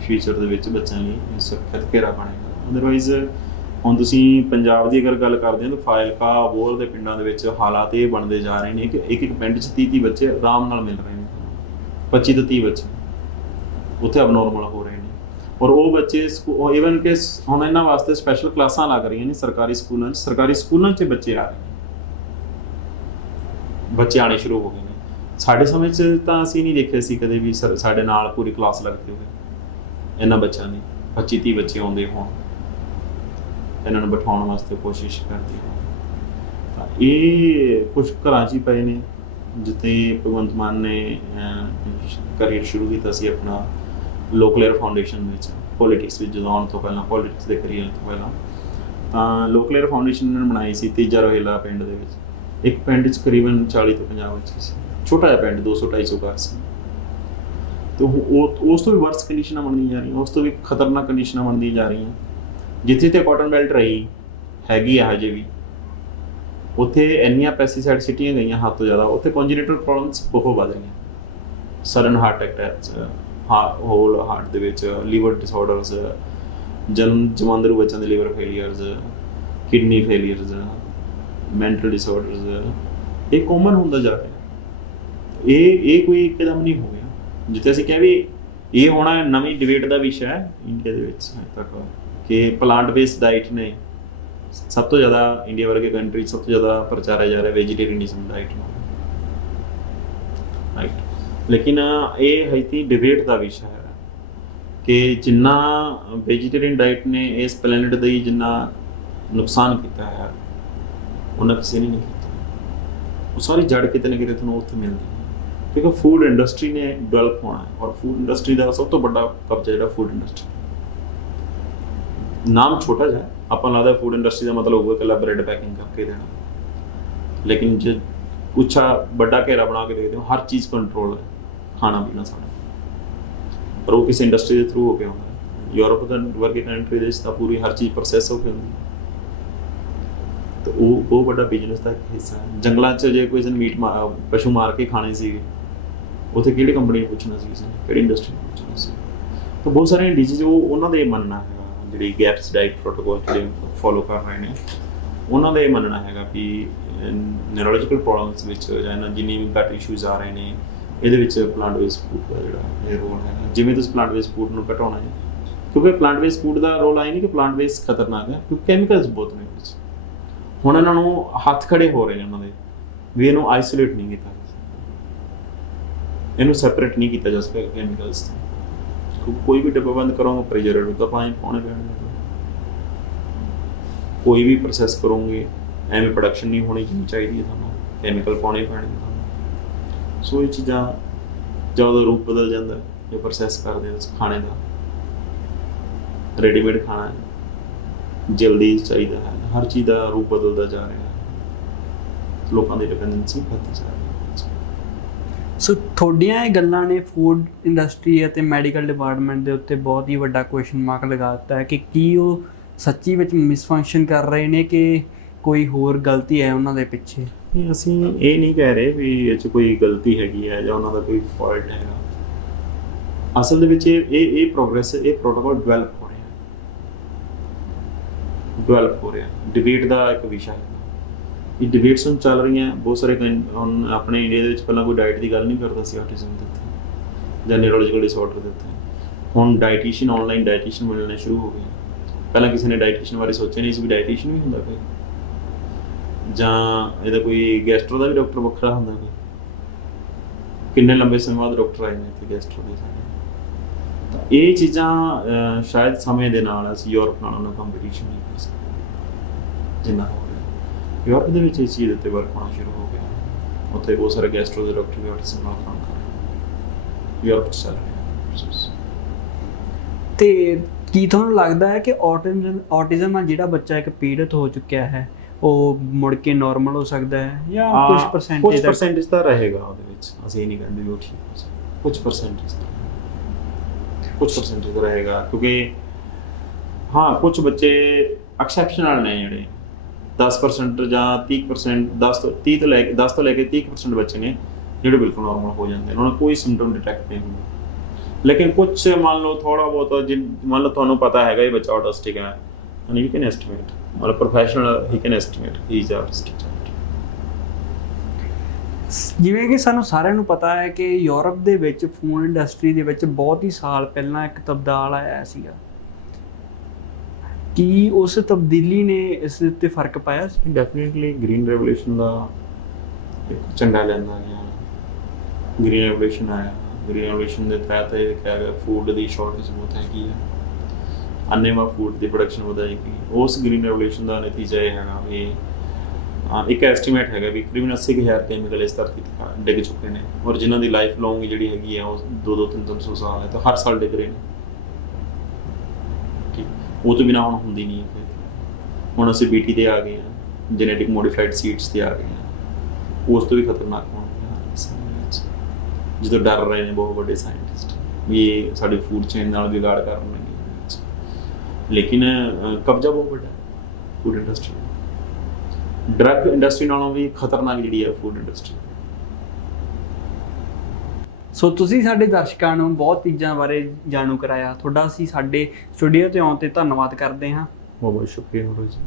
ਫਿਊਚਰ ਦੇ ਵਿੱਚ ਬੱਚਿਆਂ ਲਈ ਸੁਰੱਖਿਅਤ ਘੇਰਾ ਬਣੇਗਾ। ਅਦਰਵਾਈਜ਼ ਹੁਣ ਤੁਸੀਂ ਪੰਜਾਬ ਦੀ ਅਗਰ ਗੱਲ ਕਰਦੇ ਹੋ ਤਾਂ ਫਾਜ਼ਿਲਕਾ ਅਬੋਹਰ ਦੇ ਪਿੰਡਾਂ ਦੇ ਵਿੱਚ ਹਾਲਾਤ ਇਹ ਬਣਦੇ ਜਾ ਰਹੇ ਨੇ ਕਿ ਇੱਕ ਪਿੰਡ 'ਚ 30 ਬੱਚੇ ਆਰਾਮ ਨਾਲ ਮਿਲ ਰਹੇ ਨੇ, 25 ਤੋਂ 30 ਬੱਚੇ ਉੱਥੇ ਅਬਨੋਰਮਲ ਹੋ ਰਹੇ ਨੇ। ਔਰ ਉਹ ਬੱਚੇ ਈਵਨ ਕਿ ਹੁਣ ਇਹਨਾਂ ਵਾਸਤੇ ਸਪੈਸ਼ਲ ਕਲਾਸਾਂ ਲੱਗ ਰਹੀਆਂ ਨੇ ਸਰਕਾਰੀ ਸਕੂਲਾਂ 'ਚ ਬੱਚੇ ਆ ਰਹੇ ਨੇ, ਬੱਚੇ ਆਉਣੇ ਸ਼ੁਰੂ ਹੋ ਗਏ ਨੇ। ਸਾਡੇ ਸਮੇਂ 'ਚ ਤਾਂ ਅਸੀਂ ਨਹੀਂ ਦੇਖਿਆ ਸੀ ਕਦੇ ਵੀ ਸਾਡੇ ਨਾਲ ਪੂਰੀ ਕਲਾਸ ਲੱਗਦੀ ਹੋਵੇ ਇਹਨਾਂ ਬੱਚਿਆਂ ਦੀ, 25-30 ਬੱਚੇ ਆਉਂਦੇ ਹੋਣ, ਇਹਨਾਂ ਨੂੰ ਬਿਠਾਉਣ ਵਾਸਤੇ ਕੋਸ਼ਿਸ਼ ਕਰਦੇ ਹੋਣ। ਤਾਂ ਇਹ ਕੁਛ ਘਰਾਂ 'ਚ ਹੀ ਪਏ ਨੇ ਜਿੱਥੇ ਭਗਵੰਤ ਮਾਨ ਨੇ ਕਰੀਅਰ ਸ਼ੁਰੂ ਕੀਤਾ ਸੀ ਆਪਣਾ ਲੋਕਲ ਏਅਰ ਫਾਊਂਡੇਸ਼ਨ ਵਿੱਚ, ਪੋਲੀਟਿਕਸ ਵਿੱਚ ਜਦੋਂ ਆਉਣ ਤੋਂ ਪਹਿਲਾਂ, ਪੋਲੀਟਿਕਸ ਦੇ ਕਰੀਅਰ ਤੋਂ ਪਹਿਲਾਂ ਤਾਂ ਲੋਕਲ ਏਅਰ ਫਾਊਂਡੇਸ਼ਨ ਨੇ ਬਣਾਈ ਸੀ ਤੀਜਾ ਰੋਹਿਲਾ ਪਿੰਡ ਦੇ ਵਿੱਚ। ਇੱਕ ਪਿੰਡ 'ਚ ਕਰੀਬਨ 40 ਤੋਂ 50 ਬੱਚੇ ਸੀ, ਛੋਟਾ ਜਿਹਾ ਪਿੰਡ, 200-250 ਘਰ ਸੀ। ਤੇ ਉਸ ਤੋਂ ਵੀ ਵਰਸ ਕੰਡੀਸ਼ਨਾਂ ਬਣਦੀਆਂ ਜਾ ਰਹੀਆਂ, ਉਸ ਤੋਂ ਵੀ ਖਤਰਨਾਕ ਕੰਡੀਸ਼ਨਾਂ ਬਣਦੀਆਂ ਜਾ ਰਹੀਆਂ। ਜਿੱਥੇ ਕਾਟਨ ਬੈਲਟ ਰਹੀ ਹੈਗੀ ਆ ਹਜੇ ਵੀ, ਉੱਥੇ ਇੰਨੀਆਂ ਪੈਸਟੀਸਾਈਡ ਸਿੱਟੀਆਂ ਗਈਆਂ ਹੱਦ ਤੋਂ ਜ਼ਿਆਦਾ, ਉੱਥੇ ਕੰਜੀਨਿਟਲ ਪ੍ਰੋਬਲਮਸ ਬਹੁਤ ਵੱਧ ਰਹੀਆਂ। Sudden heart attacks, whole heart ਦੇ ਵਿੱਚ ਲੀਵਰ ਡਿਸਆਰਡਰਸ, ਜਮਾਂਦਰੂ ਬੱਚਿਆਂ ਦੇ liver failures, kidney failures, mental disorders, ਇਹ ਕਾਮਨ ਹੁੰਦਾ ਜਾ ਰਿਹਾ। ਇਹ ਕੋਈ ਇੱਕਦਮ ਨਹੀਂ ਹੋ ਗਿਆ। ਜਿੱਥੇ ਅਸੀਂ ਕਿਹਾ ਵੀ ਇਹ ਹੋਣਾ ਨਵੀਂ ਡਿਬੇਟ ਦਾ ਵਿਸ਼ਾ ਹੈ ਇੰਡੀਆ ਦੇ ਵਿੱਚ ਹਜੇ ਤੱਕ ਕਿ ਪਲਾਂਟ ਬੇਸਡ ਡਾਈਟ ਨੇ ਸਭ ਤੋਂ ਜ਼ਿਆਦਾ, ਇੰਡੀਆ ਵਰਗੇ ਕੰਟਰੀ ਸਭ ਤੋਂ ਜ਼ਿਆਦਾ ਪ੍ਰਚਾਰਿਆ ਜਾ ਰਿਹਾ ਵੈਜੀਟੇਰੀਅਨਿਜ਼ਮ ਡਾਈਟ ਨੂੰ, ਰਾਈਟ। ਲੇਕਿਨ ਇਹ ਹੈ ਕਿ ਡਿਬੇਟ ਦਾ ਵਿਸ਼ਾ ਹੈ ਕਿ ਜਿੰਨਾ ਵੈਜੀਟੇਰੀਅਨ ਡਾਈਟ ਨੇ ਇਸ ਪਲੈਨਟ ਦਾ ਹੀ ਜਿੰਨਾ ਨੁਕਸਾਨ ਕੀਤਾ ਹੈ ਉਹਨਾਂ ਕਿਸੇ ਨੇ ਨਹੀਂ ਕੀਤਾ। ਉਹ ਸਾਰੀ ਜੜ ਕਿਤੇ ਨਾ ਕਿਤੇ ਤੁਹਾਨੂੰ ਉੱਥੇ ਮਿਲਦੀ ਹੈ ਕਿਉਂਕਿ ਫੂਡ ਇੰਡਸਟਰੀ ਨੇ ਡਿਵੈਲਪ ਹੋਣਾ ਹੈ। ਔਰ ਫੂਡ ਇੰਡਸਟਰੀ ਦਾ ਸਭ ਤੋਂ ਵੱਡਾ ਕਬਜ਼ਾ ਜਿਹੜਾ ਫੂਡ ਇੰਡਸਟਰੀ, ਨਾਮ ਛੋਟਾ ਜਿਹਾ ਆਪਾਂ ਲੱਗਦਾ ਫੂਡ ਇੰਡਸਟਰੀ ਦਾ ਮਤਲਬ ਹੋਊਗਾ ਇਕੱਲਾ ਬ੍ਰੈਡ ਪੈਕਿੰਗ ਕਰਕੇ ਦੇਣਾ, ਲੇਕਿਨ ਜੇ ਉੱਚਾ ਵੱਡਾ ਘੇਰਾ ਬਣਾ ਕੇ ਦੇਖਦੇ ਹੋ ਹਰ ਚੀਜ਼ ਕੰਟਰੋਲ ਹੈ, ਖਾਣਾ ਪੀਣਾ ਸਾਡਾ, ਪਰ ਉਹ ਕਿਸੇ ਇੰਡਸਟਰੀ ਦੇ ਥਰੂ ਹੋ ਕੇ ਆਉਂਦਾ। ਯੂਰਪ ਦਾ ਵਰਗੇ ਕੰਟਰੀ ਦੇ ਵਿੱਚ ਤਾਂ ਪੂਰੀ ਹਰ ਚੀਜ਼ ਪ੍ਰੋਸੈਸ ਹੋ ਕੇ ਹੁੰਦੀ ਹੈ, ਤਾਂ ਉਹ ਵੱਡਾ ਬਿਜ਼ਨਸ ਦਾ ਹਿੱਸਾ ਹੈ। ਜੰਗਲਾਂ 'ਚ ਜੇ ਕੋਈ ਮੀਟ ਪਸ਼ੂ ਮਾਰ ਕੇ ਖਾਣੇ ਸੀਗੇ, ਉੱਥੇ ਕਿਹੜੀ ਕੰਪਨੀ ਨੂੰ ਪੁੱਛਣਾ ਸੀ, ਕਿਸੇ ਨੇ ਕਿਹੜੀ ਇੰਡਸਟਰੀ ਨੂੰ ਪੁੱਛਣਾ ਸੀ। ਤਾਂ ਬਹੁਤ ਸਾਰੇ ਡਿਜ਼ੀਜ਼ ਉਹਨਾਂ ਦਾ ਇਹ ਮੰਨਣਾ ਹੈਗਾ, ਜਿਹੜੀ ਗੈਪਸ ਡਾਈਟ ਪ੍ਰੋਟੋਕੋਲ ਜਿਹੜੇ ਫੋਲੋ ਕਰ ਰਹੇ ਨੇ ਉਹਨਾਂ ਦਾ ਇਹ ਮੰਨਣਾ ਹੈਗਾ ਕਿ ਨਿਊਰੋਲੋਜੀਕਲ ਪ੍ਰੋਬਲਮਸ ਵਿੱਚ ਜਾਂ ਇਹਨਾਂ ਜਿੰਨੀ ਵੀ ਗਟ ਇਸ਼ੂਜ਼ ਆ ਰਹੇ ਨੇ ਇਹਦੇ ਵਿੱਚ ਪਲਾਂਟ ਬੇਸਡ ਫੂਡ ਦਾ ਜਿਹੜਾ ਇਹ ਰੋਲ ਹੈਗਾ। ਜਿਵੇਂ ਤੁਸੀਂ ਪਲਾਂਟ ਬੇਸਡ ਫੂਡ ਨੂੰ ਘਟਾਉਣਾ ਹੈ ਕਿਉਂਕਿ ਪਲਾਂਟ ਬੇਸਡ ਫੂਡ ਦਾ ਰੋਲ ਆਈ ਨਹੀਂ ਕਿ ਪਲਾਂਟ ਬੇਸਡ ਖਤਰਨਾਕ ਹੈ, ਕਿਉਂਕਿ ਕੈਮੀਕਲਸ ਬਹੁਤ ਨੇ ਵਿੱਚ। ਹੁਣ ਇਹਨਾਂ ਨੂੰ ਹੱਥ ਖੜੇ ਹੋ ਰਹੇ ਨੇ ਉਹਨਾਂ ਦੇ ਵੀ ਇਹਨੂੰ ਆਈਸੋਲੇਟ ਨਹੀਂ ਕੀਤਾ, ਇਹਨੂੰ ਸੈਪਰੇਟ ਨਹੀਂ ਕੀਤਾ ਜਾ ਸਕਦਾ ਕੈਮੀਕਲਸ ਤੋਂ। ਕੋਈ ਵੀ ਡੱਬਾ ਬੰਦ ਕਰੋਗੇ ਪ੍ਰੀਜ਼ਰਵੇਟਿਵ ਤਾਂ ਪਾਣੀ ਪਾਉਣੇ ਪੈਣਗੇ, ਕੋਈ ਵੀ ਪ੍ਰੋਸੈਸ ਕਰੋਗੇ ਐਵੇਂ ਪ੍ਰੋਡਕਸ਼ਨ ਨਹੀਂ ਹੋਣੀ ਚਾਹੀਦੀ ਹੈ, ਤੁਹਾਨੂੰ ਕੈਮੀਕਲ ਪਾਉਣੇ ਪੈਣਗੇ ਤੁਹਾਨੂੰ। ਸੋ ਇਹ ਚੀਜ਼ਾਂ ਜਦੋਂ ਰੂਪ ਬਦਲ ਜਾਂਦਾ ਜੇ ਪ੍ਰੋਸੈਸ ਕਰਦੇ ਹਾਂ ਖਾਣੇ ਦਾ, ਰੈਡੀਮੇਡ ਖਾਣਾ ਹੈ, ਜਲਦੀ ਚਾਹੀਦਾ ਹੈ, ਹਰ ਚੀਜ਼ ਦਾ ਰੂਪ ਬਦਲਦਾ ਜਾ ਰਿਹਾ ਹੈ, ਲੋਕਾਂ ਦੀ ਡਿਪੈਂਡੈਂਸੀ ਵੱਧਦੀ ਜਾ ਰਹੀ ਹੈ। ਸੋ ਤੁਹਾਡੀਆਂ ਇਹ ਗੱਲਾਂ ਨੇ ਫੂਡ ਇੰਡਸਟਰੀ ਅਤੇ ਮੈਡੀਕਲ ਡਿਪਾਰਟਮੈਂਟ ਦੇ ਉੱਤੇ ਬਹੁਤ ਹੀ ਵੱਡਾ ਕੁਐਸਚਨ ਮਾਰਕ ਲਗਾ ਦਿੱਤਾ ਹੈ ਕਿ ਕੀ ਉਹ ਸੱਚੀ ਵਿੱਚ ਮਿਸਫੰਕਸ਼ਨ ਕਰ ਰਹੇ ਨੇ ਕਿ ਕੋਈ ਹੋਰ ਗਲਤੀ ਹੈ ਉਹਨਾਂ ਦੇ ਪਿੱਛੇ। ਨਹੀਂ, ਅਸੀਂ ਇਹ ਨਹੀਂ ਕਹਿ ਰਹੇ ਵੀ ਇਹ 'ਚ ਕੋਈ ਗਲਤੀ ਹੈਗੀ ਹੈ ਜਾਂ ਉਹਨਾਂ ਦਾ ਕੋਈ ਫਾਲਟ ਹੈਗਾ। ਅਸਲ ਦੇ ਵਿੱਚ ਇਹ ਪ੍ਰੋਗਰੈਸ, ਇਹ ਪ੍ਰੋਟੋਕੋਲ ਡਿਵੈਲਪ ਹੋ ਰਿਹਾ, ਡਿਬੇਟ ਦਾ ਇੱਕ ਵਿਸ਼ਾ ਹੈ। ਇਹ ਡਿਬੇਟਸ ਹੁਣ ਚੱਲ ਰਹੀਆਂ ਬਹੁਤ ਸਾਰੇ। ਹੁਣ ਆਪਣੇ ਇੰਡੀਆ ਦੇ ਵਿੱਚ ਪਹਿਲਾਂ ਕੋਈ ਡਾਈਟ ਦੀ ਗੱਲ ਨਹੀਂ ਕਰਦਾ ਸੀ ਆਟਿਜ਼ਮ ਦੇ ਉੱਤੇ ਜਾਂ ਨਿਊਰੋਲੋਜੀਕਲ ਡਿਸਆਰਡਰ ਦੇ ਉੱਤੇ। ਹੁਣ ਡਾਈਟੀਸ਼ੀਅਨ, ਆਨਲਾਈਨ ਡਾਈਟੀਸ਼ੀਅਨ ਮਿਲਣੇ ਸ਼ੁਰੂ ਹੋ ਗਏ। ਪਹਿਲਾਂ ਕਿਸੇ ਨੇ ਡਾਈਟੀਸ਼ੀਅਨ ਬਾਰੇ ਸੋਚਿਆ ਨਹੀਂ ਸੀ ਵੀ ਡਾਈਟੀਸ਼ੀਅਨ ਵੀ ਹੁੰਦਾ ਕੋਈ, ਜਾਂ ਇਹਦਾ ਕੋਈ ਗੈਸਟਰੋ ਦਾ ਵੀ ਡਾਕਟਰ ਵੱਖਰਾ ਹੁੰਦਾ ਕੋਈ। ਕਿੰਨੇ ਲੰਬੇ ਸਮੇਂ ਬਾਅਦ ਡਾਕਟਰ ਆਏ ਨੇ ਇੱਥੇ ਗੈਸਟਰੋ ਦੇ ਸਾਡੇ। ਤਾਂ ਇਹ ਚੀਜ਼ਾਂ ਸ਼ਾਇਦ ਸਮੇਂ ਦੇ ਨਾਲ ਅਸੀਂ ਯੂਰਪ ਨਾਲ ਉਹਨਾਂ ਕੰਪੀਟੀਸ਼ਨ ਨਹੀਂ ਕਰ ਸਕਦੇ ਜਿੰਨਾ ਹੋ ਰਿਹਾ। ਯੂਰਪ ਦੇ ਵਿੱਚ ਇਸ ਚੀਜ਼ ਉੱਤੇ ਵਰਕ ਹੋਣਾ ਸ਼ੁਰੂ ਹੋ ਗਿਆ, ਉੱਥੇ ਬਹੁਤ ਸਾਰੇ ਗੈਸਟਰੋ ਦੇ ਡਾਕਟਰ ਵੀ ਆਟਿਜ਼ਮ ਨਾਲ ਕੰਮ ਕਰ ਰਹੇ। ਯੂਰਪ 'ਚ ਚੱਲ ਰਿਹਾ। ਤੇ ਕੀ ਤੁਹਾਨੂੰ ਲੱਗਦਾ ਹੈ ਕਿ ਆਟਿਜ਼ਮ ਆ ਜਿਹੜਾ ਬੱਚਾ ਇੱਕ ਪੀੜਤ ਹੋ ਚੁੱਕਿਆ ਹੈ ਉਹ ਮੁੜ ਕੇ ਨਾਰਮਲ ਹੋ ਸਕਦਾ ਹੈ ਜਾਂ ਕੁਝ ਪਰਸੈਂਟੇਜ ਤਾਂ ਰਹੇਗਾ ਉਹਦੇ ਵਿੱਚ? ਅਸੀਂ ਇਹ ਨਹੀਂ ਕਹਿੰਦੇ ਵੀ ਉਹ ਠੀਕ ਹੋ ਸਕਦਾ, ਕੁਝ ਪਰਸੈਂਟੇਜ ਰਹੇਗਾ। ਕਿਉਂਕਿ ਹਾਂ, ਕੁਝ ਬੱਚੇ ਐਕਸੈਪਸ਼ਨਲ ਨੇ ਜਿਹੜੇ 10% ਜਾਂ 30%, 10 ਤੋਂ ਲੈ ਕੇ 30% ਬੱਚੇ ਨੇ ਜਿਹੜੇ ਬਿਲਕੁਲ ਨਾਰਮਲ ਹੋ ਜਾਂਦੇ ਨੇ, ਉਹਨਾਂ ਨੂੰ ਕੋਈ ਸਿੰਪਟਮ ਡਿਟੈਕਟ ਨਹੀਂ ਹੁੰਦਾ। ਲੇਕਿਨ ਕੁਝ ਮੰਨ ਲਓ ਥੋੜਾ ਬਹੁਤ, ਮੰਨ ਲਓ ਤੁਹਾਨੂੰ ਪਤਾ ਹੈਗਾ ਇਹ ਬੱਚਾ ਆਟਿਸਟਿਕ ਹੈ, ਯੂ ਕੈਨ ਐਸਟੀਮੇਟ, ਮਤਲਬ professional he can estimate he is autistic. ਜਿਵੇਂ ਕਿ ਸਾਨੂੰ ਸਾਰਿਆਂ ਨੂੰ ਪਤਾ ਹੈ ਕਿ ਯੂਰਪ ਦੇ ਵਿੱਚ ਫੂਡ ਇੰਡਸਟਰੀ ਦੇ ਵਿੱਚ ਬਹੁਤ ਹੀ ਸਾਲ ਪਹਿਲਾਂ ਇੱਕ ਤਬਦੀਲ ਆਇਆ ਸੀਗਾ। ਕੀ ਉਸ ਤਬਦੀਲੀ ਨੇ ਇਸ ਉੱਤੇ ਫਰਕ ਪਾਇਆ ਸੀ? ਡੈਫੀਨਿਟਲੀ ਗ੍ਰੀਨ ਰੈਵੋਲੂਸ਼ਨ ਦਾ ਇੱਕ ਝੰਡਾ ਲੈਂਦਾ ਗਿਆ। ਗ੍ਰੀਨ ਰੈਵੋਲੂਸ਼ਨ ਆਇਆ, ਗ੍ਰੀਨ ਰੈਵੋਲੂਸ਼ਨ ਦੇ ਤਹਿਤ ਇਹ ਕਿਹਾ ਗਿਆ ਫੂਡ ਦੀ ਸ਼ਾਰਟੇਜ ਬਹੁਤ ਹੈਗੀ ਹੈ, ਅੰਨੇਵਾਹ ਫੂਡ ਦੀ ਪ੍ਰੋਡਕਸ਼ਨ ਵਧਾਏਗੀ। ਉਸ ਗ੍ਰੀਨ ਰੈਵੋਲੂਸ਼ਨ ਦਾ ਨਤੀਜਾ ਇਹ ਹੈਗਾ ਵੀ ਇੱਕ ਐਸਟੀਮੇਟ ਹੈਗਾ ਵੀ ਤਕਰੀਬਨ 80,000 ਕੈਮੀਕਲ ਇਸ ਧਰਤੀ 'ਤੇ ਡਿੱਗ ਚੁੱਕੇ ਨੇ, ਔਰ ਜਿਨ੍ਹਾਂ ਦੀ ਲਾਈਫ ਲੌਂਗ ਜਿਹੜੀ ਹੈਗੀ ਆ ਉਹ 200-300 ਸਾਲ ਹੈ, ਤਾਂ ਹਰ ਸਾਲ ਡਿੱਗ ਰਹੇ ਨੇ। ਠੀਕ, ਉਹ ਤੋਂ ਬਿਨਾਂ ਹੁਣ ਹੁੰਦੀ ਨਹੀਂ ਹੈ। ਹੁਣ ਅਸੀਂ BT ਤੇ ਆ ਗਏ ਹਾਂ, ਜੈਨੇਟਿਕ ਮੋਡੀਫਾਈਡ ਸੀਡਸ ਤੇ ਆ ਗਏ ਹਾਂ, ਉਸ ਤੋਂ ਵੀ ਖਤਰਨਾਕ ਹੋਣਗੇ। ਜਦੋਂ ਡਰ ਰਹੇ ਨੇ ਬਹੁਤ ਵੱਡੇ ਸਾਇੰਟਿਸਟ ਵੀ ਇਹ ਸਾਡੀ ਫੂਡ ਚੇਨ ਨਾਲ ਵਿਗਾੜ ਕਰਨ ਲੱਗੇ। ਲੇਕਿਨ ਕਬਜ਼ਾ ਬਹੁਤ ਵੱਡਾ ਫੂਡ ਇੰਡਸਟਰੀ, ਡਰੱਗ ਇੰਡਸਟਰੀ ਨਾਲੋਂ ਵੀ ਖਤਰਨਾਕ ਜਿਹੜੀ ਹੈ ਫੂਡ ਇੰਡਸਟਰੀ। ਸੋ ਤੁਸੀਂ ਸਾਡੇ ਦਰਸ਼ਕਾਂ ਨੂੰ ਬਹੁਤ ਚੀਜ਼ਾਂ ਬਾਰੇ ਜਾਣੂ ਕਰਾਇਆ। ਤੁਹਾਡਾ ਅਸੀਂ ਸਾਡੇ ਸਟੂਡੀਓ ਤੇ ਆਉਣ ਤੇ ਧੰਨਵਾਦ ਕਰਦੇ ਹਾਂ। ਬਹੁਤ ਬਹੁਤ ਸ਼ੁਕਰੀਆ ਜੀ।